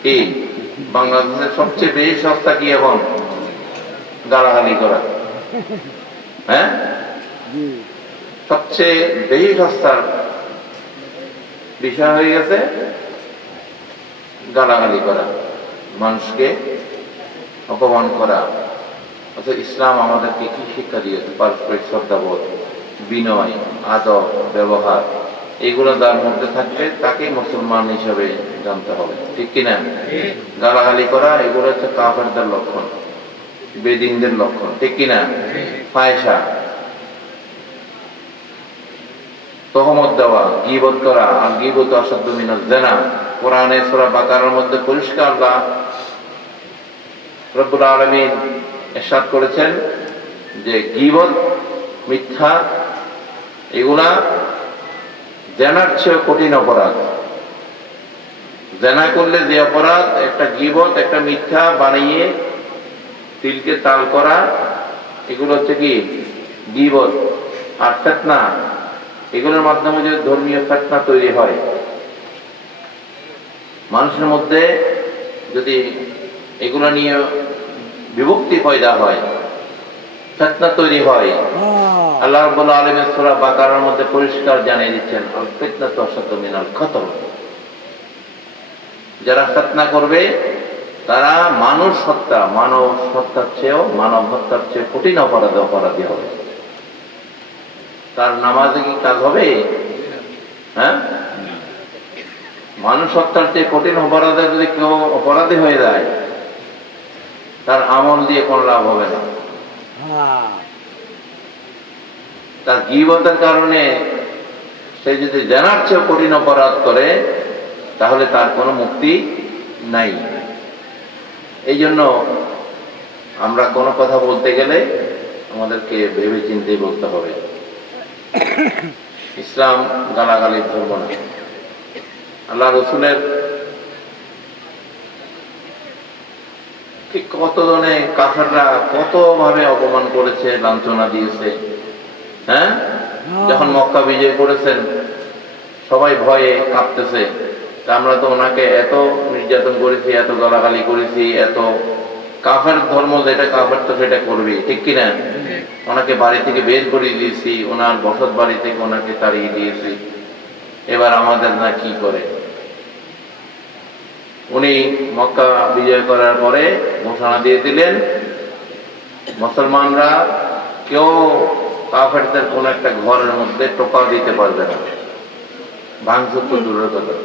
কি বাংলাদেশের সবচেয়ে বেশি সস্তা কি এখন? গালাগালি করা। হ্যাঁ, সবচেয়ে বেশি সস্তার বিষয় হয়ে গেছে গালাগালি করা, মানুষকে অপমান করা। অর্থাৎ ইসলাম আমাদেরকে কি শিক্ষা দিয়েছে? পারস্পরিক শ্রদ্ধাবোধ, বিনয়, আদব, ব্যবহার, এগুলো যার মধ্যে থাকবে তাকে মুসলমান হিসাবে জানতে হবে, ঠিক কিনা? গালাগালি করা এগুলো হচ্ছে কাফেরদের লক্ষণ, বেদিনদের লক্ষণ, ঠিক কিনা? ফায়সা, তহমত দেওয়া, গীবত করা, আর গীবত আসাদ্দু মিনাজ জিনা। কোরআনে সূরা বাকারার মধ্যে পরিষ্কার আল্লাহ রব্বুল আলামিন ইরশাদ করেছেন যে গীবত, মিথ্যা, এগুলা জিনার চেয়ে কঠিন অপরাধ। জিনা করলে যে অপরাধ, একটা গীবত, একটা মিথ্যা বানিয়ে তিলকে তাল করা, এগুলো হচ্ছে কি গীবত। আর ফিতনা, এগুলোর মাধ্যমে যদি ধর্মীয় ফিতনা তৈরি হয়, মানুষের মধ্যে যদি এগুলো নিয়ে বিভক্তি পয়দা হয়, ফিতনা তৈরি হয়, আল্লাহ রাব্বুল আলামিন সূরা বাকারার মধ্যে পরিষ্কার জানিয়ে দিচ্ছেন, আল ফিতনাতু আশাদ্দু মিনাল কতল। যারা ফিতনা করবে তারা মানব হত্যার চেয়েও, মানব হত্যার চেয়ে কঠিন অপরাধী হবে। তার নামাজে কি কাজ হবে? হ্যাঁ, মানুষ হত্যার চেয়ে কঠিন অপরাধে যদি কেউ অপরাধী হয়ে যায়, তার আমল দিয়ে কোনো লাভ হবে না। তার গীবতের কারণে সে যদি জানার চেয়ে কঠিন অপরাধ করে, তাহলে তার কোনো মুক্তি নাই। এই জন্য আমরা কোনো কথা বলতে গেলে আমাদেরকে ভেবে চিন্তে বলতে হবে। ইসলাম গালাগালির ধর্ম না। আল্লাহ রসুলের ঠিক কতজনে কাফেররা কত ভাবে অপমান করেছে, লাঞ্ছনা দিয়েছে। হ্যাঁ, যখন মক্কা বিজয় করেছেন, সবাই ভয়ে কাঁপতেছে, আমরা তো ওনাকে এত নির্যাতন করেছি, এত গালাগালি করেছি, এত কাফের ধর্ম যেটা কাফের তো সেটা করবে, ঠিক কিনা? ওনাকে বাড়ি থেকে বের করে দিয়েছি, ওনার বসত বাড়ি থেকে ওনাকে তাড়িয়ে দিয়েছি, এবার আমাদের না কি করে। উনি মক্কা বিজয় করার পরে ঘোষণা দিয়ে দিলেন, মুসলমানরা কেউ কাফেরদের কোন একটা ঘরের মধ্যে টোকা দিতে পারবে না, ভাঙচুর তো দূরের কথা,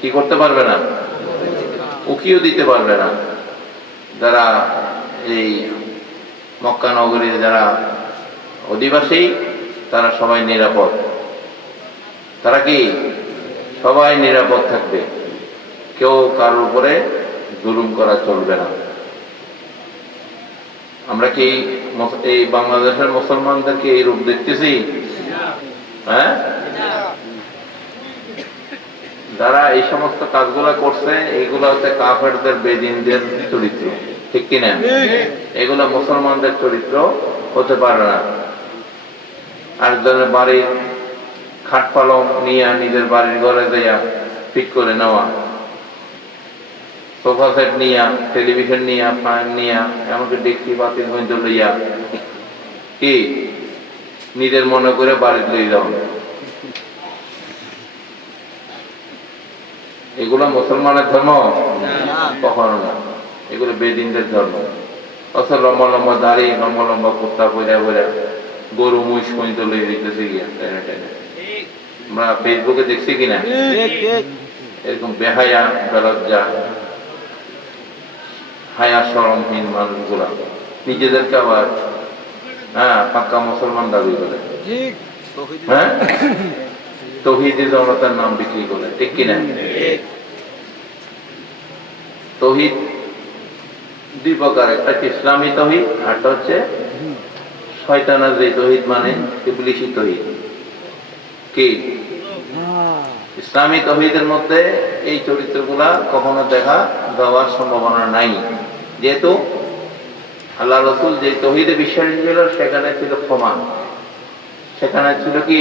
কি করতে পারবে না, উকিও দিতে পারবে না। যারা এই মক্কা নগরীর যারা অধিবাসী, তারা সবাই নিরাপদ। তারা কি সবাই নিরাপদ থাকবে, কেউ কারোর উপরে জুলুম করা চলবে না। আমরা কি এই বাংলাদেশের মুসলমানদেরকে এই রূপ দেখতেছি? হ্যাঁ, যারা এই সমস্ত কাজগুলা করছে, এইগুলো হচ্ছে কাফেরদের, বেদিনদের চরিত্র। ঠিক কিনা? এগুলো মুসলমানদের চরিত্র হতে পারে না। আরেকজনের বাড়ির খাট পালং নিয়ে নিজের বাড়ির ঘরে দেয়া ফিট করে নেওয়া, সোফা সেট নিয়া, টেলিভিশন নিয়া, ফ্যান নিয়া, এমনকি ডেকচি বাতি পর্যন্ত লইয়া কি নিজের মনে করে বাড়িতে লই যাও, এগুলো মুসলমানের ধর্ম কখনো না। এগুলো বেদিনদের ধর্ম। অথচ লম্বা লম্বা দাড়ি, লম্বা লম্বা কুর্তা পরে পরে গরু মহিষ পর্যন্ত লই দিতেছে গিয়া টেনে টেনে। আমরা ফেসবুকে দেখছি কিনা এরকম বেহায়া বেলজ্জা হায়া শরমহীন মানুষগুলা নিজেদেরকে আবার পাক্কা মুসলমান দাবি করে, হ্যাঁ, তৌহিদি জনতার নাম বিক্রি করে, ঠিক কিনা? তৌহিদ দুই প্রকার, একটা ইসলামী তৌহিদ, আরটা হচ্ছে শয়তানের যে তৌহিদ, মানে ইবলিশি তৌহিদ। কি ইসলামী তৌহিদের মধ্যে এই চরিত্রগুলা কখনো দেখা দেওয়ার সম্ভাবনা নাই, যেহেতু আল্লাহ রসুল যে তৌহিদে বিশ্বাসী ছিল সেখানে ছিল ক্ষমা, সেখানে ছিল কি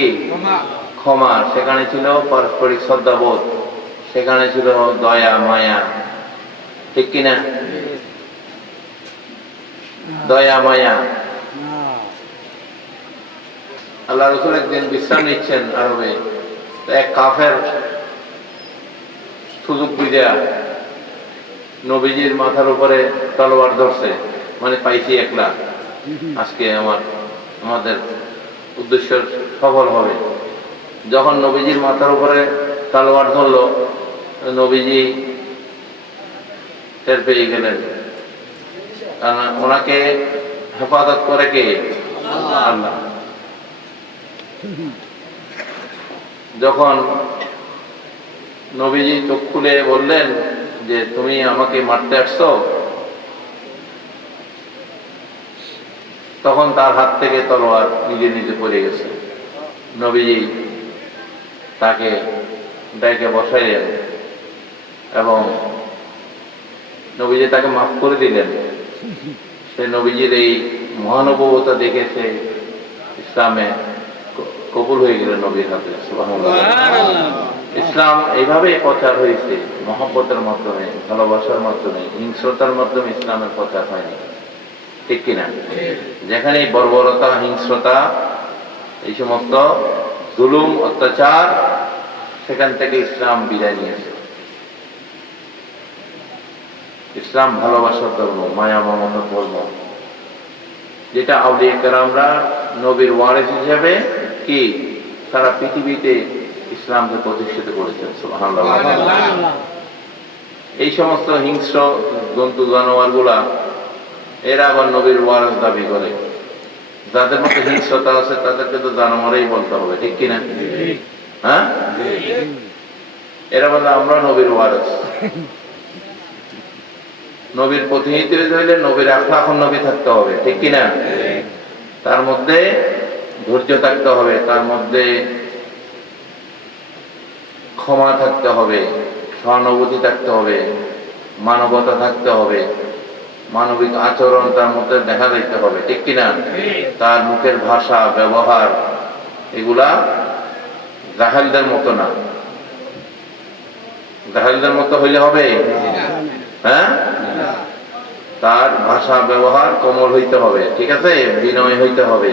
ক্ষমা, সেখানে ছিল পারস্পরিক শ্রদ্ধাবোধ, সেখানে ছিল দয়া মায়া, ঠিক কিনা? দয়া মায়া। আল্লাহ রসুল একদিন বিশ্রাম নিচ্ছেন আরবে, এক কাফের সুযোগ বুঝা নবীজির মাথার উপরে তলোয়ার ধরছে, মানে পাইছি একলা, আজকে আমাদের উদ্দেশ্য সফল হবে। যখন নবীজির মাথার উপরে তলোয়ার ধরলো, নবীজি টের পেয়ে গেলেন, কারণ ওনাকে হেফাজত করে কে? আল্লাহ। যখন নবীজি চোখ খুলে বললেন যে তুমি আমাকে মারতে আসছো, তখন তার হাত থেকে তলোয়ার নিজে নিজে পড়ে গেছে। নবীজি তাকে ডেকে বসাইলেন এবং নবীজি তাকে মাফ করে দিলেন। সে নবীজির এই মহানুভবতা দেখেছে, ইসলামে কবুল হয়ে গেল নবীর হাতে। সুবহানাল্লাহ। ইসলাম এইভাবে প্রচার হয়েছে, মহব্বতের মাধ্যমে, ভালোবাসার মাধ্যমে, হিংস্রতার মাধ্যমে ইসলামের প্রচার হয়নি, ঠিক কিনা? যেখানে বর্বরতা, হিংস্রতা, এই সমস্ত জুলুম, অত্যাচার, সেখান থেকে ইসলাম বিদায় নিয়েছে। ইসলাম ভালোবাসার ধর্ম, মায়া মমতার ধর্ম, যেটা আউলিয়া কেরামরা নবীর ওয়ারিস হিসেবে কি সারা পৃথিবীতে ইসলামকে প্রতিষ্ঠিত করেছেন। সুবহানাল্লাহ। এই সমস্ত হিংস্র জন্তু জানোয়ার গুলা এরা আবার নবীর ওয়ারিস দাবি করে। যাদের মধ্যে হিংস্রতা আছে তাদেরকে তো জানোয়ারই বলতে হবে, ঠিক কিনা? হ্যাঁ, এরা বলে আমরা নবীর ওয়ারিস। নবীর প্রতিনিধি হইলে নবীর আখলাক নবী থাকতে হবে, ঠিক কিনা? তার মধ্যে ধৈর্য থাকতে হবে, তার মধ্যে ক্ষমা থাকতে হবে, সহানুভূতি থাকতে হবে, মানবতা থাকতে হবে, মানবিক আচরণ তার মধ্যে দেখা দিতে হবে, ঠিক কিনা? তার মুখের ভাষা, ব্যবহার, এগুলা জাহেলদের মতো না। জাহেলদের মতো হইলে হবে? হ্যাঁ, তার ভাষা ব্যবহার কোমল হইতে হবে, ঠিক আছে, বিনয় হইতে হবে,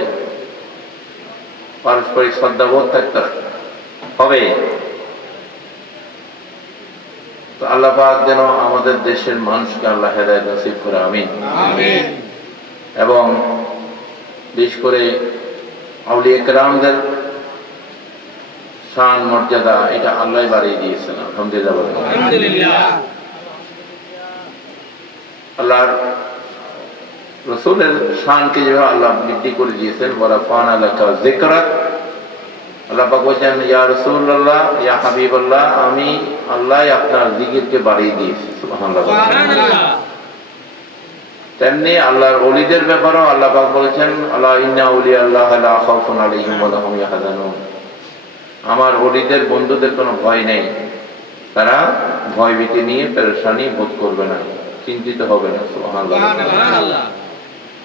পারস্পরিক শ্রদ্ধাবোধ থাকতে হবে। তো আল্লাহ পাক যেন আমাদের দেশের মানুষকে আল্লাহ হেদায়েত নসিব করে, আমিন। এবং বিশেষ করে আউলিয়া কেরামদের শান মর্যাদা এটা আল্লাহ বাড়িয়ে দিয়েছেন, আলহামদুলিল্লাহ। আল্লাহর রসুলের শানকে যেভাবে আল্লাহ বৃদ্ধি করে দিয়েছেন, বলা ফান আল্লাহ যিকরাক, আল্লাহ পাক বলেছেন ইয়া রাসূলুল্লাহ, ইয়া হাবিবাল্লাহ, আমি আল্লাহ আপনার জিকিরকে বাড়িয়ে দিয়েছি। সুবহানাল্লাহ। তেমনি আল্লাহর ওলিদের ব্যাপারেও আল্লাহ পাক বলেছেন আল্লাহ ইন্না আউলিয়া আল্লাহ লা খাউফুন আলাইহিম ওয়া লা হুম ইয়াহজানুন, আমার ওলিদের বন্ধুদের কোনো ভয় নেই, তারা ভয়ভীতি নিয়ে পেরেশানি বোধ করবে না, চিন্তিত হবে না। সুবহানাল্লাহ।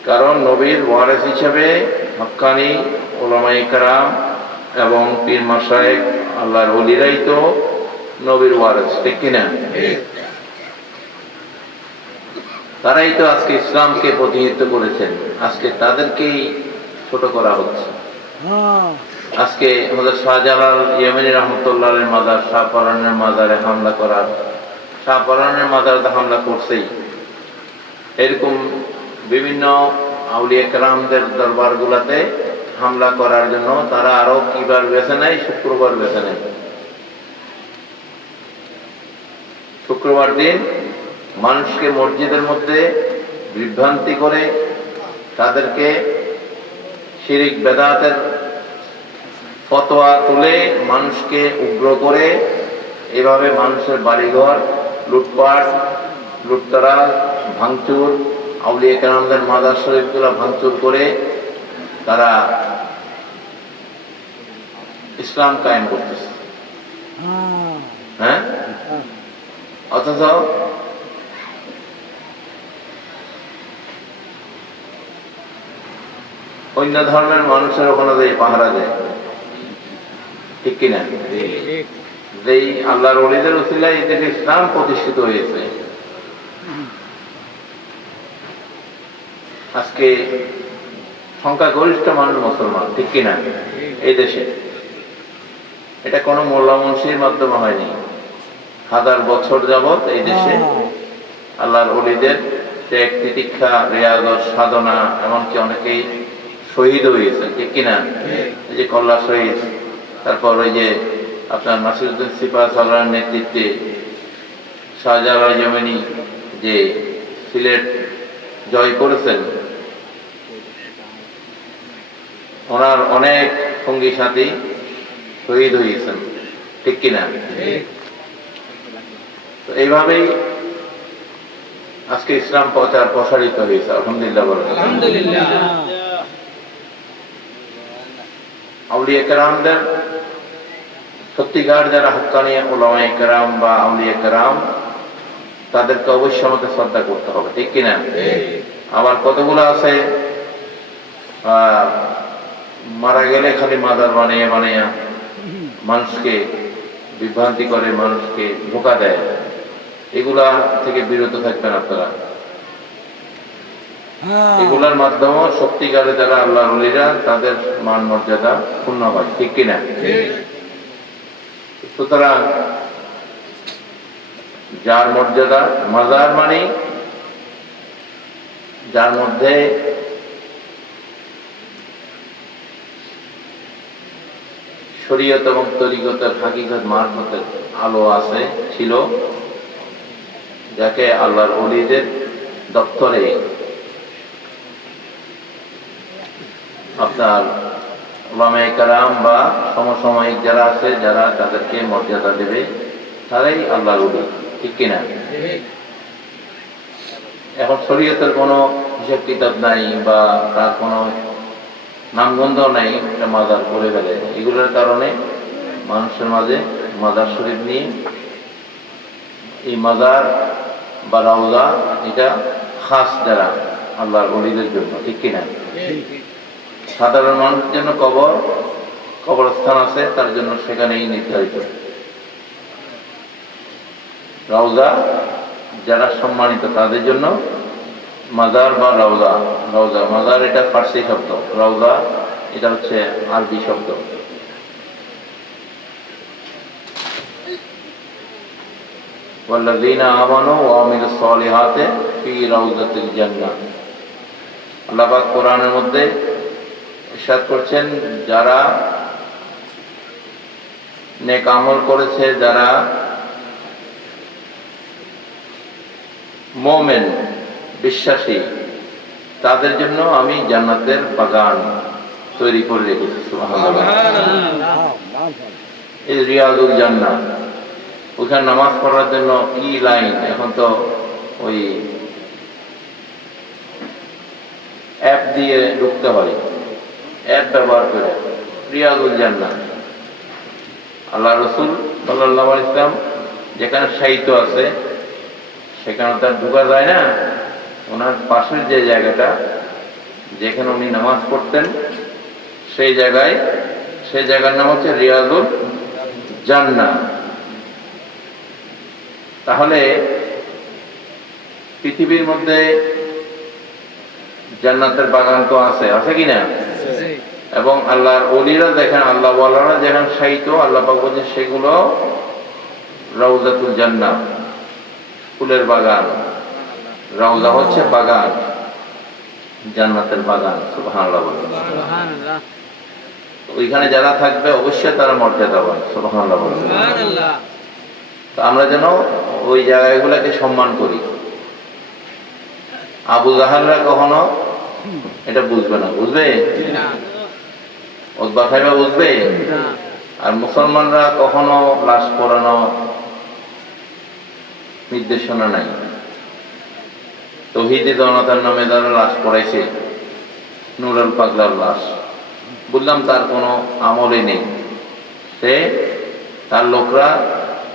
কারণ নবীর ওয়ারিস হিসেবে হক্কানি উলামায়ে কেরাম এবং পীর মাশায়েখ আল্লাহর ওলিরাই তো নবীর ওয়ারিস, ঠিক কিনা? তারাই তো আজকে ইসলামকে প্রতিনিধিত্ব করেছেন, আজকে তাদেরকেই ছোট করা হচ্ছে। আজকে হযরত শাহজালাল ইয়েমেনি রহমতুল্লাহের মাজার শাহপরানের মাজারে হামলা করার, শাহপরানের মাজারে হামলা করছেই, এরকম বিভিন্ন আউলিয়া কেরামদের দরবারগুলোতে হামলা করার জন্য তারা আরো কিবার বেছে নেয়, শুক্রবার বেছে নেয়। শুক্রবার দিন মানুষকে মসজিদের মধ্যে বিভ্রান্তি করে তাদেরকে শিরিক বেদাতের ফতোয়া তুলে মানুষকে উগ্র করে এভাবে মানুষের বাড়িঘর লুটপাট, লুটতরাজ, ভাঙচুর, আউলিয়া কেরামদের মাজার শরীফগুলো ভাঙচুর করে তারা ইসলাম কায়েম করতেছে। হ্যাঁ, অথচ অন্য ধর্মের মানুষের ওখানে যে পাহারা দেয়, ঠিক কিনা? যেই আল্লাহর ওলিদের উসিলায় এদেশে ইসলাম প্রতিষ্ঠিত হয়েছে। আজকে সংখ্যাগরিষ্ঠ মানুষ মুসলমান, ঠিক কিনা? এই দেশে এটা কোনো মোল্লা মুন্সির মাধ্যমে হয়নি। হাজার বছর যাবৎ এই দেশে আল্লাহর ওলিদের ত্যাগ তিতিক্ষা, রিয়াজত, সাধনা, এমনকি অনেকেই শহীদ হয়েছে, ঠিক কিনা? এই যে কল্লা শহীদ, তারপর ওই যে আপনার নাসিরউদ্দিন সিপাহসালার নেতৃত্বে শাহজালাল ইয়েমেনি যে সিলেট জয় করেছেন, ওনার অনেক সঙ্গী সাথী শহীদ হয়েছেন, ঠিক কিনা? তো এইভাবেই আজকে ইসলাম প্রচার প্রসারিত হয়েছে। আলহামদুলিল্লাহ বলেন। আলহামদুলিল্লাহ। আউলিয়া কেরামদের সত্যিকার যারা হক্কানি উলামায়ে কেরাম বা আউলিয়া কেরাম, তাদেরকে অবশ্যই আমাদের শ্রদ্ধা করতে হবে, ঠিক কিনা? আবার কতগুলো আছে মারা গেলে খালি মাজার বানিয়ে বানিয়ে মানুষকে বিভ্রান্তি করে, মানুষকে ধোঁকা দেয়। এগুলা থেকে বিরত থাকবেন আপনারা। এগুলার মাধ্যমে সত্যিকারে যারা আল্লাহর ওলিরা, তাদের মান মর্যাদা পূর্ণ হয়, ঠিক কিনা? সুতরাং যার মর্যাদা, মাজার মানে যার মধ্যে শরীয়ত এবং তরিকতের হাকিকত মারফতের আলো আছে, ছিল, যাকে আল্লাহর ওলিদের দপ্তরে আপনার উলামায়ে কেরাম বা সমসাময়িক যারা আছে, যারা তাদেরকে মর্যাদা দেবে, তারাই আল্লাহর ওলি, ঠিক কিনা? এখন শরীয়তের কোনো হিসাব কিতাব নাই বা তার কোনো নামগন্ধ নাই, একটা মাজার করে ফেলে। এগুলোর কারণে মানুষের মাঝে মাজার শরীফ নিয়ে, এই মাজার বা রাউজা এটা খাস যারা আল্লাহর ওলিদের জন্য, ঠিক কিনা? সাধারণ মানুষের জন্য কবরস্থান আছে, তার জন্য সেখানেই নির্ধারিত। রাউজা যারা সম্মানিত তাদের জন্য মাজার বা রাউজা। রাউজা মাজার এটা ফার্সি শব্দ, রাউজা এটা হচ্ছে আরবি শব্দ। ওয়াল্লাযীনা আমানু ওয়া আমিলুস সালিহাতি ফি রাউযাতিল জান্নাহ। আল্লাহ পাক কোরআনের মধ্যে ইরশাদ করছেন, যারা নেক আমল করেছে, যারা মুমিন বিশ্বাসী, তাদের জন্য আমি জান্নাতের বাগান তৈরি করে রেখেছি। সুবহানাল্লাহ। এই রিয়াজুল জান্নাহ, ওখানে নামাজ পড়ার জন্য কি লাইন! এখন তো ওই অ্যাপ দিয়ে ঢুকতে হয়, অ্যাপ ব্যবহার করে। রিয়াজুল জান্নাহ আল্লাহ রাসূল সাল্লাল্লাহু আলাইহি ওয়াসাল্লাম যেখানে শায়িত আছে, সেখানে তার ঢোকা যায় না। ওনার পাশের যে জায়গাটা যেখানে উনি নামাজ পড়তেন সেই জায়গার নাম হচ্ছে রিয়াজুল জান্নাহ। তাহলে পৃথিবীর মধ্যে জান্নাতের বাগান তো আছে কিনা? এবং আল্লাহর ওলিরা দেখেন, আল্লাহ ওয়ালারা যেখানে শায়িত, আল্লাহ পাক বলছেন সেগুলো রাউজাতুল জান্নাহ, ফুলের বাগান। রাউজা হচ্ছে বাগান, জান্নাতের বাগান। সুবহানাল্লাহ বলেন। ওইখানে যারা থাকবে অবশ্যই তারা মর্যাদাবান। সুবহানাল্লাহ বলেন। তো আমরা যেন ওই জায়গাগুলোকে সম্মান করি। আবু জাহালরা কখনো এটা বুঝবে না, বুঝবে? উতবা সাহেবা বুঝবে? আর মুসলমানরা কখনো লাশ পোড়ানো নির্দেশনা নাই। তৌহিদি জনতার নামে যারা লাশ পড়াইছে, নুরুল পাগলার লাশ, বললাম তার কোনো আমলই নেই। তার লোকরা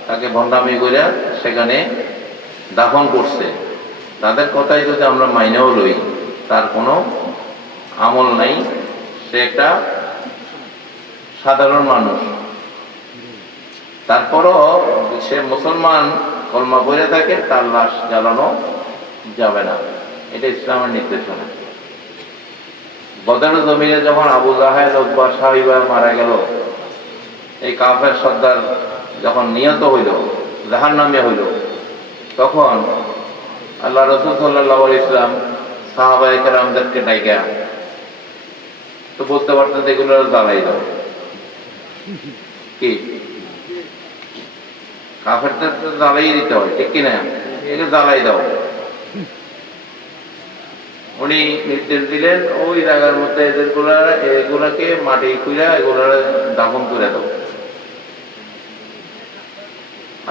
তাকে ভণ্ডামি করে সেখানে দাফন করছে। তাদের কথাই যদি আমরা মাইনেও লই, তার কোনো আমল নাই। সে একটা সাধারণ মানুষ। তারপরও সে মুসলমান, কলমা পড়ে থাকে, তার লাশ জ্বালানো যাবে না। এটা ইসলামের নির্দেশনা। বদরের জমিনে যখন আবু জাহেল, উতবা, সাইবা মারা গেল, এই কাফের সর্দার যখন নিহত হইল, জাহান্নামে হইল, তখন আল্লাহ রাসূল সাল্লাল্লাহু আলাইহি ওয়াসাল্লাম সাহাবায়ে কেরামদেরকে ডাইকা তো বলতে পারতেন এগুলো জ্বালাই দাও। কি কাফেরদের তো জ্বালাই দিতে হয়, ঠিক কিনা? এগুলো জ্বালাই দাও। উনি নির্দেশ দিলেন ওই জায়গার মধ্যে এগুলাকে মাটি খুঁড়া এগুলা দাফন করে দাও।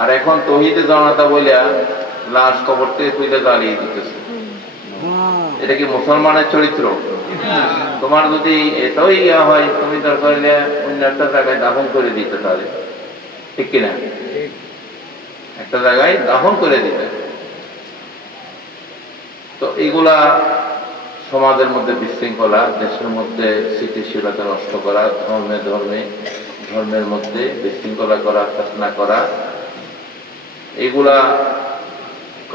আর এখন তৌহিদে জনতা বলিয়া লাশ কবর থেকে খুঁজে জ্বালিয়ে দিতেছে। এটা কি মুসলমানের চরিত্র? তোমার যদি এতই ইয়া হয়, তুমি দরকার হলে অন্য একটা জায়গায় দাফন করে দিতে পারে, ঠিক কিনা? একটা জায়গায় দাফন করে দিতে। তো এগুলা সমাজের মধ্যে বিশৃঙ্খলা, দেশের মধ্যে স্থিতিশীলতা নষ্ট করা, ধর্মের মধ্যে বিশৃঙ্খলা করা, ফিতনা করা, এগুলা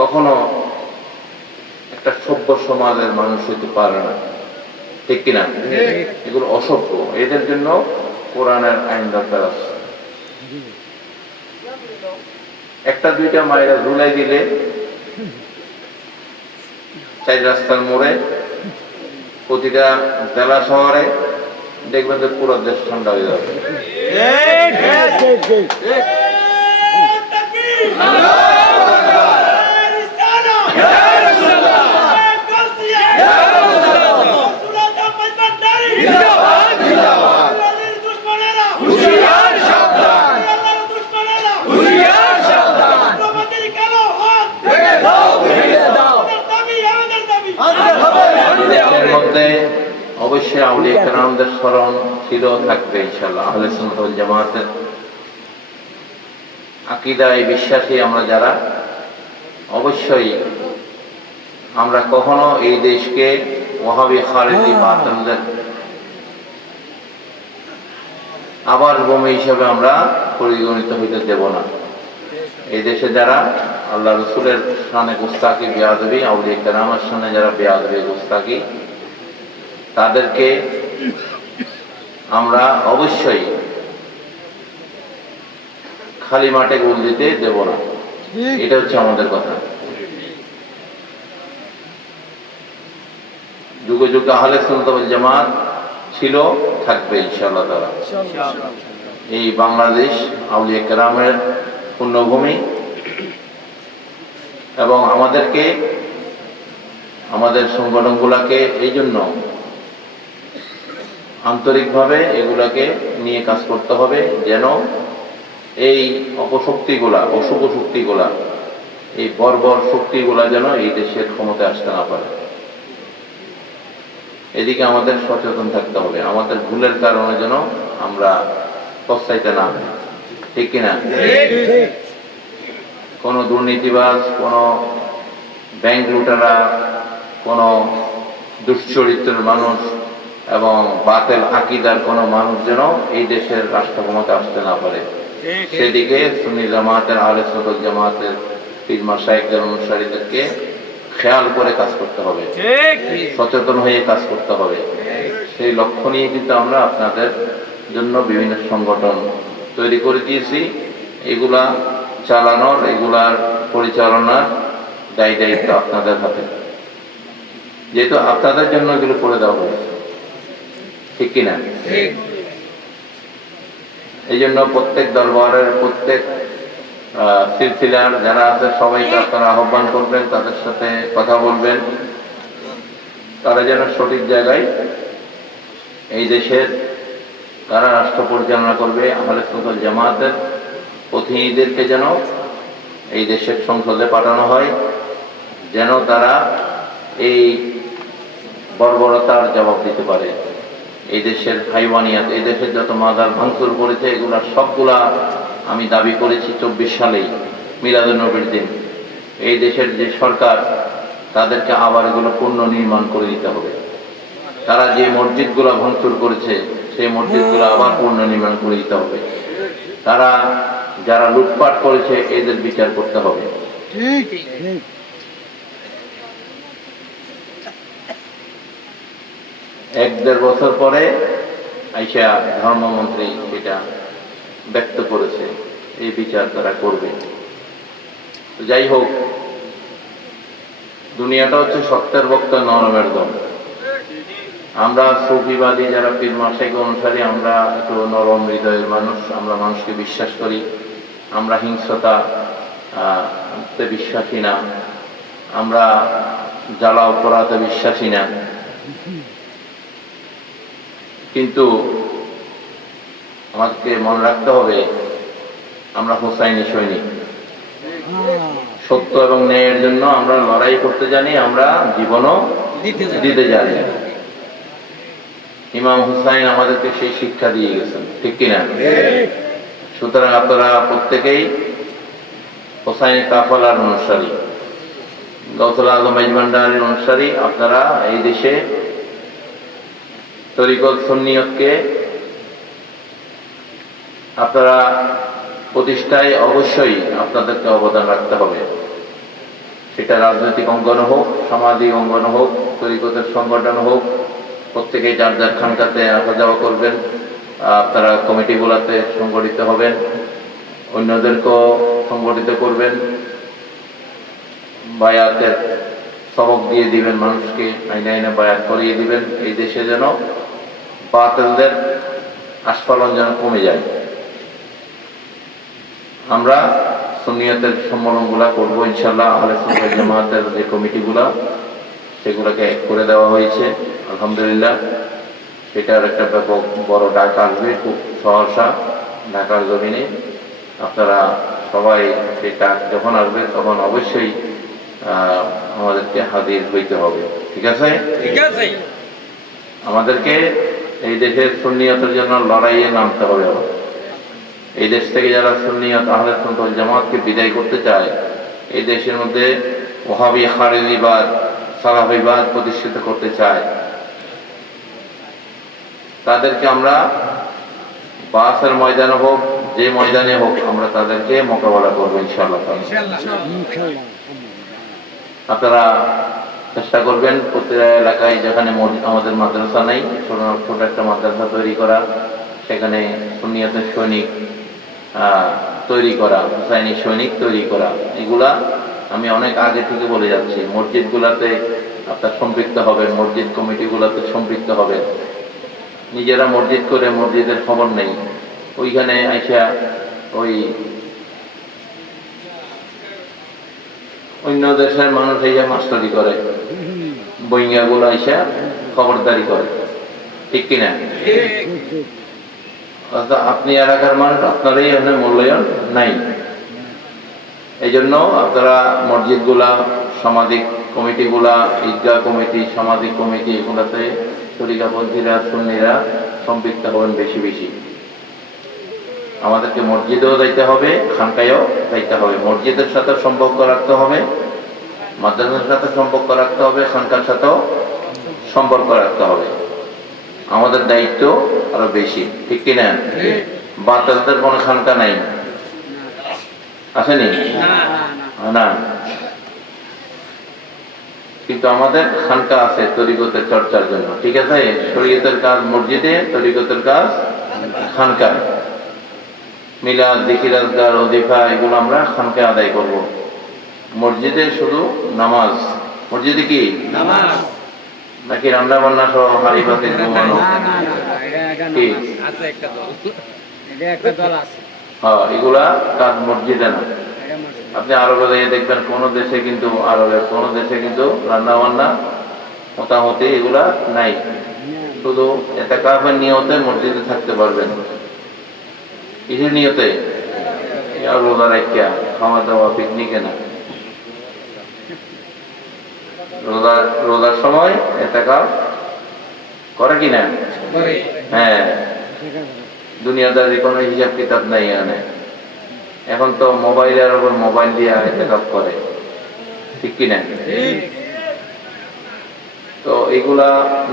কখনো একটা সভ্য সমাজের মানুষ হইতে পারে না, ঠিক কিনা? এগুলো অসভ্য। এদের জন্য কোরআনের আইন দরকার আছে। একটা দুইটা মায়েরা ঝুলাই দিলে চাই রাস্তার মোড়ে, প্রতিটা জেলা শহরে, দেখবেন যে পুরো দেশ ঠান্ডা হয়ে যাবে। অবশ্যই আউলিয়া কেরামদের স্মরণ ছিল, থাকবে ইনশাআল্লাহ। আহলে সুন্নাত ওয়াল জামাতের আকীদায় বিশ্বাসী আমরা যারা, অবশ্যই আমরা কখনো এই দেশকে ওয়াহাবি খালিদি বাতিলদের আবার ভূমি হিসেবে আমরা পরিগণিত হইতে দেব না। এই দেশে যারা আল্লাহ রসুলের শানে গুস্তাকি, বেয়াদবি, আউলিয়া কেরামের শানে যারা বেয়াদবি, গুস্তাকি, তাদেরকে আমরা অবশ্যই খালি মাঠে গোল দিতে দেব না। এটা হচ্ছে আমাদের কথা। যুগে যুগে আহলে সুন্নাত ওয়াল জামাত ছিল, থাকবে ইনশাআল্লাহ তাআলা। এই বাংলাদেশ আউলিয়া কেরামের পুণ্যভূমি, এবং আমাদেরকে, আমাদের সংগঠনগুলোকে এই জন্য আন্তরিকভাবে এগুলাকে নিয়ে কাজ করতে হবে, যেন এই অপশক্তিগুলা, অশুভ শক্তিগুলা, এই বর্বর শক্তিগুলা যেন এই দেশের ক্ষমতায় আসতে না পারে। এদিকে আমাদের সচেতন থাকতে হবে। আমাদের ভুলের কারণে যেন আমরা পস্তাইতে না হয়, ঠিক কিনা? কোন দুর্নীতিবাজ, কোন ব্যাংক লুটেরা, কোনো দুশ্চরিত্রের মানুষ এবং বাতেল আকিদার কোনো মানুষ যেন এই দেশের রাষ্ট্র ক্ষমতা আসতে না পারে, সেদিকে সুন্নি জামাতের, আহলে সুন্নাত জামাতের পীর মাশায়েখদের অনুসারীদেরকে খেয়াল করে কাজ করতে হবে, সচেতন হয়ে কাজ করতে হবে। সেই লক্ষ্য নিয়ে কিন্তু আমরা আপনাদের জন্য বিভিন্ন সংগঠন তৈরি করে দিয়েছি। এগুলা চালানোর, এগুলার পরিচালনার দায়িত্ব আপনাদের হাতে, যেহেতু আপনাদের জন্য এগুলো করে দেওয়া হয়েছে, ঠিক কিনা? এই জন্য প্রত্যেক দরবারের, প্রত্যেক সিলসিলার যারা আছে সবাইকে আপনারা আহ্বান করবেন, তাদের সাথে কথা বলবেন, তারা যেন সঠিক জায়গায় এই দেশের, তারা রাষ্ট্র পরিচালনা করবে, আহলে সুন্নাত জামাতের প্রতিনিধিদেরকে যেন এই দেশের সংসদে পাঠানো হয়, যেন তারা এই বর্বরতার জবাব দিতে পারে। এই দেশের হাইওয়ানিয়াত, এই দেশের যত মাজার ভাঙচুর করেছে, এগুলা সবগুলা আমি দাবি করেছি 24 সালেই মিলাদুন্নবীর দিন। এই দেশের যে সরকার, তাদেরকে আবার এগুলো পুনর্নির্মাণ করে দিতে হবে। তারা যে মসজিদগুলো ভাঙচুর করেছে, সেই মসজিদগুলো আবার পুনর্নির্মাণ করে দিতে হবে। তারা যারা লুটপাট করেছে, এদের বিচার করতে হবে। এক দেড় বছর পরে আইসা ধর্মমন্ত্রী সেটা ব্যক্ত করেছে, এই বিচার তারা করবে। যাই হোক, দুনিয়াটা হচ্ছে সত্যের বক্তা, নরমের দল। আমরা সুফিবাদী যারা পীর মাশায়েখ অনুসারী, আমরা একটু নরম হৃদয়ের মানুষ, আমরা মানুষকে বিশ্বাস করি, আমরা হিংসতা বিশ্বাসী না, আমরা জ্বালা অপরাধে বিশ্বাসী না। কিন্তু আমাদেরকে মনে রাখতে হবে, আমরা হোসাইনি সৈনিক। সত্য এবং ন্যায়ের জন্য আমরা লড়াই করতে জানি, আমরা জীবনও দিতে জানি। ইমাম হুসাইন আমাদেরকে সেই শিক্ষা দিয়ে গেছেন, ঠিক কিনা? সুতরাং আপনারা প্রত্যেকেই হোসাইনি কাফেলার অনুসারী, গাউসুল আজম ভান্ডারের অনুসারী। আপনারা এই দেশে তরিকত সুন্নিয়তকে আপনারা প্রতিষ্ঠায় অবশ্যই আপনাদেরকে অবদান রাখতে হবে। সেটা রাজনৈতিক অঙ্গন হোক, সামাজিক অঙ্গন হোক, তরিকতের সংগঠন হোক, প্রত্যেকেই যার যার খানকাতে আসা যাওয়া করবেন। আপনারা কমিটিগুলোতে সংগঠিত হবেন, অন্যদেরকেও সংগঠিত করবেন, বায়াতের সবক দিয়ে দিবেন, মানুষকে আইনে আইনে বায়াত করিয়ে দিবেন। এই দেশে যেন বাতিলদের আস্ফালন যেন কমে যায়। আমরা সুন্নিয়তের সম্মেলনগুলা করবো ইনশাআল্লাহ। আহলে সুন্নাত জামাতের যে কমিটিগুলা, সেগুলোকে এক করে দেওয়া হয়েছে আলহামদুলিল্লাহ। সেটার একটা ব্যাপক বড় ডাক আসবে খুব সহসা ঢাকার জমিনে। আপনারা সবাই সেই ডাক যখন আসবে, তখন অবশ্যই আমাদেরকে হাজির হইতে হবে, ঠিক আছে? ঠিক আছে। আমাদেরকে এই দেশের সুন্নিয়তের জন্য লড়াইয়ে নামতে হবে। এই দেশ থেকে যারা সুন্নিয়ত, আহলে সুন্নাত ওয়াল জামাতকে বিদায় করতে চায়, এই দেশের মধ্যে ওহাবি, খারেজিবাদ, সালাফিবাদ প্রতিষ্ঠিত করতে চায়, তাদেরকে আমরা বাসের ময়দানে হোক, যে ময়দানে হোক, আমরা তাদেরকে মোকাবেলা করবো ইনশাআল্লাহ। আপনারা চেষ্টা করবেন প্রতিটা এলাকায় যেখানে আমাদের মাদ্রাসা নেই, ছোট একটা মাদ্রাসা তৈরি করা, সেখানে সুন্নিয়তের সৈনিক তৈরি করা, হুসাইনি সৈনিক তৈরি করা। এগুলা আমি অনেক আগে থেকে বলে যাচ্ছি। মসজিদগুলাতে আপনার সম্পৃক্ত হবেন, মসজিদ কমিটিগুলোতে সম্পৃক্ত হবেন। নিজেরা মসজিদ করে মসজিদের খবর নেই, ওইখানে আইসা ওই অন্য দেশের মানুষ আইসা মাস্টারি করে, বইঙ্গাগুলো আইসা খবরদারি করে, ঠিক কিনা? আপনি এলাকার মানুষ, আপনারই এখানে মূল্যায়ন নাই। এই জন্য আপনারা মসজিদগুলা, সামাজিক কমিটিগুলা, ঈদগাহ কমিটি, সামাজিক কমিটি, এগুলাতে তরিকাপন্থীরা, সুন্নিরা সম্পৃক্ত হবেন বেশি বেশি। আমাদেরকে মসজিদেও যাইতে হবে, খানকায়ও যাইতে হবে, মসজিদের সাথে সম্পর্ক রাখতে হবে, মাদ্রাসার সাথে সম্পর্ক রাখতে হবে, খানকার সাথেও সম্পর্ক রাখতে হবে। আমাদের দায়িত্ব আরো বেশি, ঠিক কিনা? বাতাসদের কোনো খানকা নাই, আসেনি না, কিন্তু আমাদের খানকা আছে তরিকতের চর্চার জন্য, ঠিক আছে? শরীয়তের কাজ মসজিদে, তরিকতের কাজ খানকা। মিলাদ, জিকির, আজকার, ওজিফা এগুলো আমরা খানকায় আদায় করব। মসজিদে শুধু নামাজ। মসজিদে কি নামাজ নাকি রান্না বান্না সহ হাড়ি পাতে ঘুমানো? কি হ্যাঁ, এগুলা কাজ মসজিদে না। আপনি আরবে গিয়ে দেখবেন কোন দেশে কিন্তু, আরবের কোন দেশে কিন্তু রান্না বান্না মোটামুটি এগুলা নাই। শুধু ইতিকাফের নিয়তে মসজিদে থাকতে পারবেন। কিসের নিয়তে? রোজা রাখিয়া, খাওয়া দাওয়া, পিকনিকে না। রোজার সময় ইতিকাফ করে কিনা? হ্যাঁ, দুনিয়াদারি কোনো হিসাব কিতাব নাই এখানে। এখন তো মোবাইলের উপর মোবাইল দিয়ে ইতিকাফ করে, ঠিক কিনা? তো এগুলা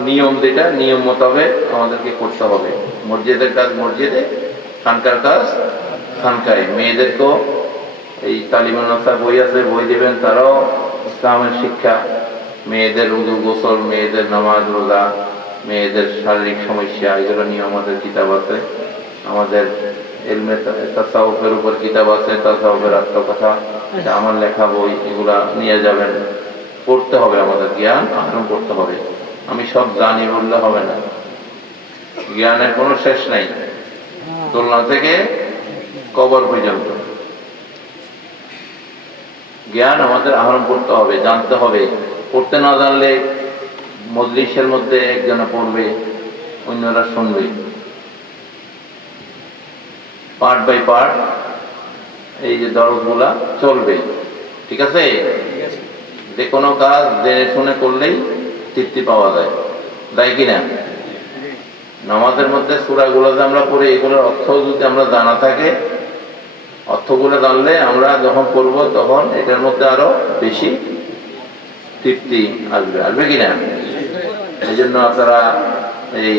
নিয়ম, যেটা নিয়ম মোতাবেক আমাদেরকে করতে হবে। মসজিদের কাজ মসজিদে, খানকার কাজ খানকায়। মেয়েদেরকেও এই তালিমুন নাসা বই আছে, বই দিবেন, তারাও ইসলামের শিক্ষা, মেয়েদের উযু গোসল, মেয়েদের নামাজ রোজা, মেয়েদের শারীরিক সমস্যা, এগুলো নিয়ে আমাদের কিতাব আছে। আমাদের ইলমে তাসাউফের উপর কিতাব আছে, তাসাউফের আত্মকথা, এটা আমার লেখা বই, এগুলা নিয়ে যাবেন। পড়তে হবে, আমাদের জ্ঞান আহরণ করতে হবে। আমি সব জানি বললে হবে না, জ্ঞানের কোনো শেষ নাই, দোলনা থেকে কবর পর্যন্ত জ্ঞান আমাদের আহরণ করতে হবে, জানতে হবে। পড়তে না জানলে মজলিসের মধ্যে একজনে পড়বে, অন্যরা শুনবে, পার্ট বাই পার্ট এই যে দরজগুলা চলবে, ঠিক আছে? যে কোনো কাজ জেনে শুনে করলেই তৃপ্তি পাওয়া যায়, তাই কিনা? নামাজের মধ্যে সূরাগুলো যে আমরা পড়ি, এগুলোর অর্থ যদি আমরা জানা থাকে, অর্থগুলো জানলে আমরা যখন পড়ব তখন এটার মধ্যে আরো বেশি তৃপ্তি আসবে, আসবে কিনা? এই জন্য আপনারা এই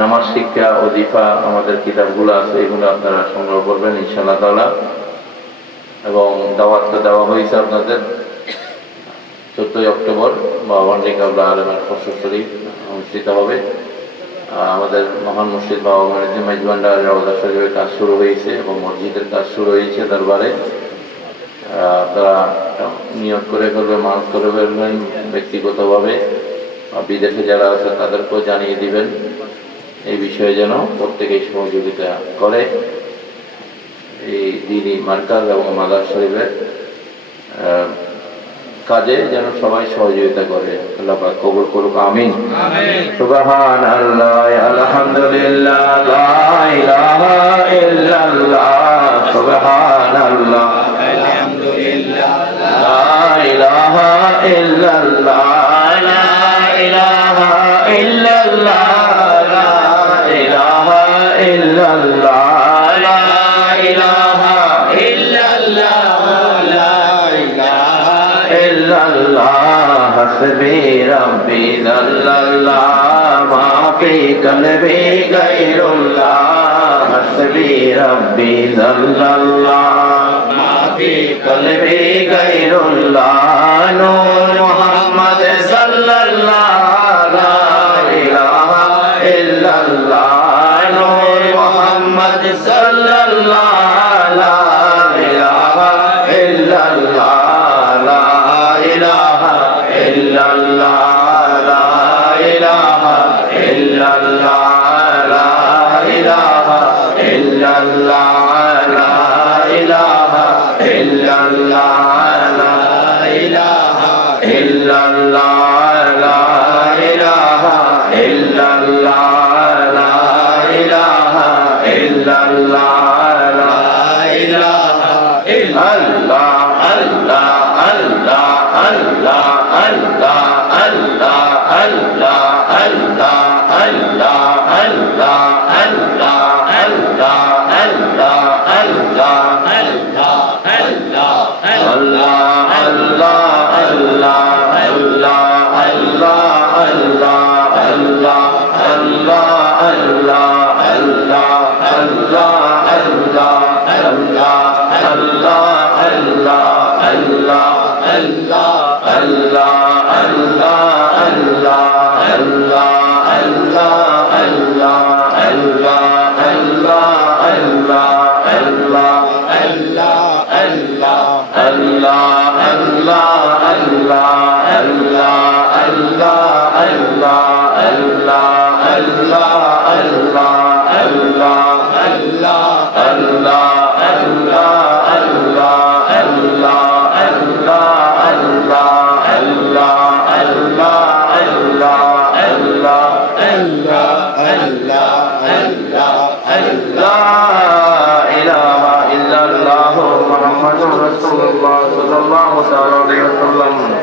নামাজ শিক্ষা, ওজিফা, আমাদের কিতাবগুলো আছে, এগুলো আপনারা সংগ্রহ করবেন ইনশাআল্লাহ তাআলা। এবং দাওয়াত তো দেওয়া হয়েছে আপনাদের 14 অক্টোবর বাবা কাবলা আলমের ফসল শরীফ অনুষ্ঠিত হবে। আমাদের মহান মুর্শিদ বাবা মনিউদ্দিন মাইজভান্ডার রওজা শরীফের কাজ শুরু হয়েছে এবং মসজিদের কাজ শুরু হয়েছে দরবারে। তারা নিয়োগ করে ফেলবেন, মানত করে ফেলবেন ব্যক্তিগতভাবে, বিদেশে যারা আছে তাদেরকেও জানিয়ে দিবেন এই বিষয়ে যেন প্রত্যেকেই সহযোগিতা করে। এই দ্বীনি মার্কাজ এবং মাদার শরীফের কাজে যেন সবাই সহযোগিতা করে। আল্লাহ পাক কবুল করুক, আমিন। সুবহানাল্লাহ, আলহামদুলিল্লাহ, লা ইলাহা ইল্লাল্লাহ, সুবহানাল্লাহ, আলহামদুলিল্লাহ, লা ইলাহা ইল্লাল্লাহ, লা ইলাহা ইল্লাল্লাহ, লা ইলাহা ইল্লাল্লাহ, লা ইলাহা ইল্লাল্লাহ, লা ইলাহা ইল্লাল্লাহ, হাসবি রাব্বি জাল্লাল্লাহ, মা ফি কলবি গায়রুল্লাহ, হাসবি রাব্বি জাল্লাল্লাহ, মা ফি কলবি গায়রুল্লাহ, নূর মুহাম্মদ সাল্লাল্লাহ, লা ইলাহা ইল্লাল্লাহ, নূর মুহাম্মদ সাল্লাল্লাহ, লা ইলাহা ইল্লাল্লাহ, লা ইলাহা ইল্লাল্লাহ, লা ইলাহা ইল্লাল্লাহ, লা ইলাহা ইল্লাল্লাহ, লা ইলাহা ইল্লাল্লাহ, লা ইলাহা ইল্লাল্লাহ, লা ইলাহা ইল্লাল্লাহ, লা ইলাহা ইল্লাল্লাহ, লা ইলাহা ইল্লাল্লাহ, আল্লাহ আল্লাহ আল্লাহ আল্লাহ আল্লাহ আল্লাহ আল্লাহ আল্লাহ আল্লাহ আল্লাহ আল্লাহ আল্লাহ আল্লাহ আল্লাহ আল্লাহ আল্লাহ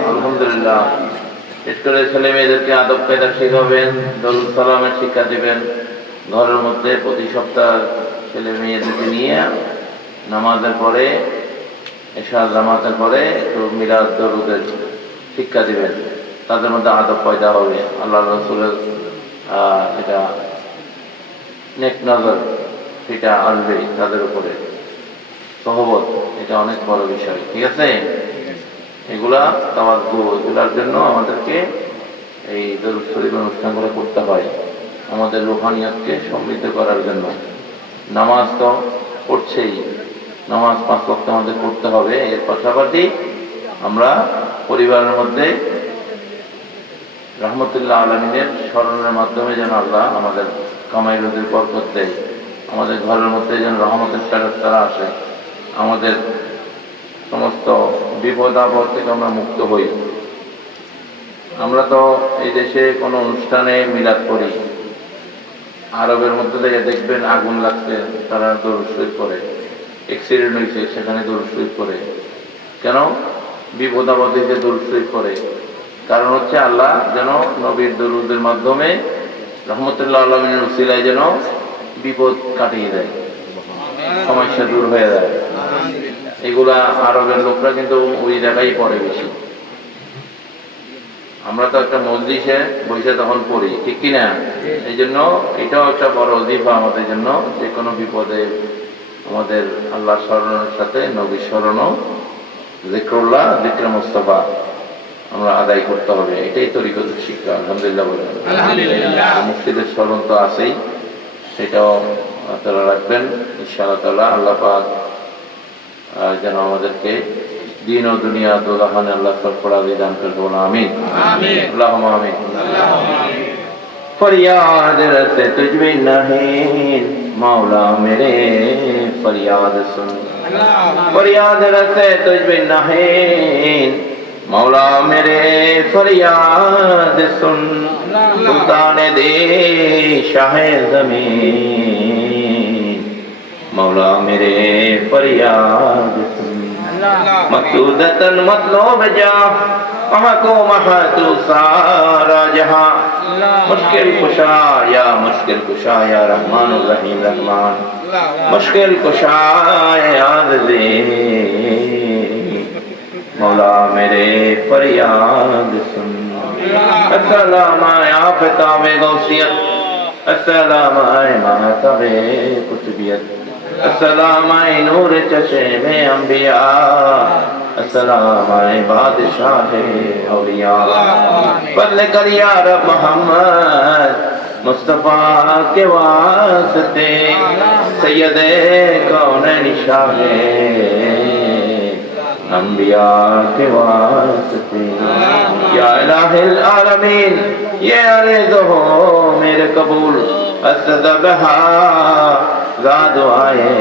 আলহামদুলিল্লাহ। করে ছেলে মেয়েদেরকে আদব কায়দা শেখাবেন, দরুদ সালামের শিক্ষা দিবেন। ঘরের মধ্যে প্রতি সপ্তাহ ছেলে মেয়েদেরকে নিয়ে নামাজের পরে, এশা জামাতের পরে একটু মিলাদ দরুদের শিক্ষা দিবেন। তাদের মধ্যে আদব পয়দা হবে। আল্লাহ রাসূলের এটা নেক নজর সেটা আসবে তাদের উপরে, সহবত, এটা অনেক বড় বিষয়। ঠিক আছে, এগুলা তাওয়াজ্জু, এগুলার জন্য আমাদেরকে এই দরুদ শরীফ অনুষ্ঠানগুলো করতে হয়, আমাদের রুহানিয়তকে সমৃদ্ধ করার জন্য। নামাজ তো পড়ছেই, নামাজ 5 ওয়াক্ত আমাদের পড়তে হবে। এর পাশাপাশি আমরা পরিবারের মধ্যে রহমতুল্লাহ আলামিনের স্মরণের মাধ্যমে যেন আল্লাহ আমাদের কামাই রুজির বরকত দেয়, আমাদের ঘরের মধ্যে যেন রহমতের ফেরেশতারা আসে, আমাদের সমস্ত বিপদ আপদ থেকে আমরা মুক্ত হই। আমরা তো এই দেশে কোনো অনুষ্ঠানে মিলাদ করি, আরবের মধ্যে থেকে দেখবেন আগুন লাগছে, তারা দরুদ শরীফ করে। অ্যাক্সিডেন্ট হয়েছে, সেখানে দরুদ শরীফ করে। কেন? বিপদ আপদে দরুদ শরীফ করে। কারণ হচ্ছে আল্লাহ যেন নবীর দরুদের মাধ্যমে রহমতুল্লাহ আলামিনের উসিলায় যেন বিপদ কাটিয়ে দেয়, সমস্যা দূর হয়ে যায়। এগুলা আরবের লোকরা কিন্তু ওই জায়গায় পড়ে বেশি। আমরা তো একটা মজলিসে বসে তখন পড়ি, ঠিক কিনা? এই জন্য এটাও একটা বড় অজিফা আমাদের জন্য, যে কোনো বিপদে আমাদের আল্লাহ স্মরণের সাথে নবী স্মরণও, যিকরুল্লাহ, যিকরে মুস্তাফা আমরা আদায় করতে হবে। এটাই তরিকতের শিক্ষা। আলহামদুলিল্লাহ বলেন। মুফতিদের স্মরণ তো আছেই, সেটাও তারা রাখবেন ইনশাআল্লাহ তাআলা। আল্লাহ পাক যেন আমাদেরকে দিন ও দুনিয়া দোজাহানে আল্লাহ সরফরাজি দান করে। বলুন আমিন। আল্লাহুম্মা আমিন। फरियाद रस तुझ में नहीं मौला मेरे फरियाद सुन, फरियाद रस तुझ में नहीं मौला मेरे फरियाद सुन, सुल्तान दे शाह ज़मीन मौला मेरे फरियाद सुन, मकसूदतन मतलूब जा महको महतू सारा जहां, मुश्किल कुशा या रहमान रहीम रहमान, मुश्किल कुशा आज़ज़ी मौला मेरे फरियाद सुन। अस्सलाम या फ़िताब गौसियत, अस्सलाम मातबे कुतुबियत, अस्सलाम नूर चश्मे अंबिया, अस्सलाम बादशाह औलिया, बदल कर या रब मोहम्मद मुस्तफा के वास्ते, सैयदे कौनैन शाह अंबिया के वास्ते। या इलाहिल आलमीन ये अर्ज़ हो मेरे कबूल, अस्तग़फ़िरुल्लाह ज़ाद आए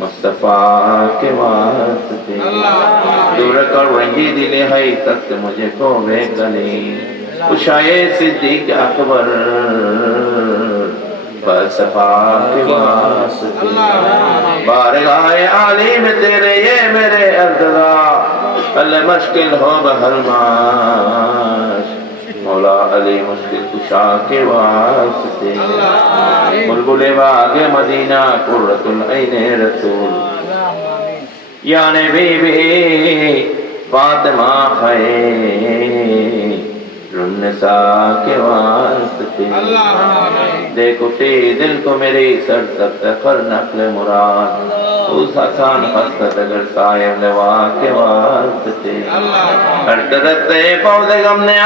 मुस्तफा के वास्ते। दूर कर रंगी दिले है तक मुझे को वे गली, उशाए सिद्दीक अकबर फलसफा के वास्ते। बारगाए आली में तेरे ये मेरे अर्ज़ा, अल मुश्किल हो बहर माश मौला अली मुश्किल कुशा के वास्ते। बुलबुल बागे मदीना कुर्रतुल ऐने रसूल, या नबी फातिमा खैर रुन्नसा के वास्ते। देखो ते दिल को मेरे सर तक कर नक्ल मुराद, उस हसान हसरत अगर साहिब लवा के वास्ते। हर तरफ से पौधे गम ने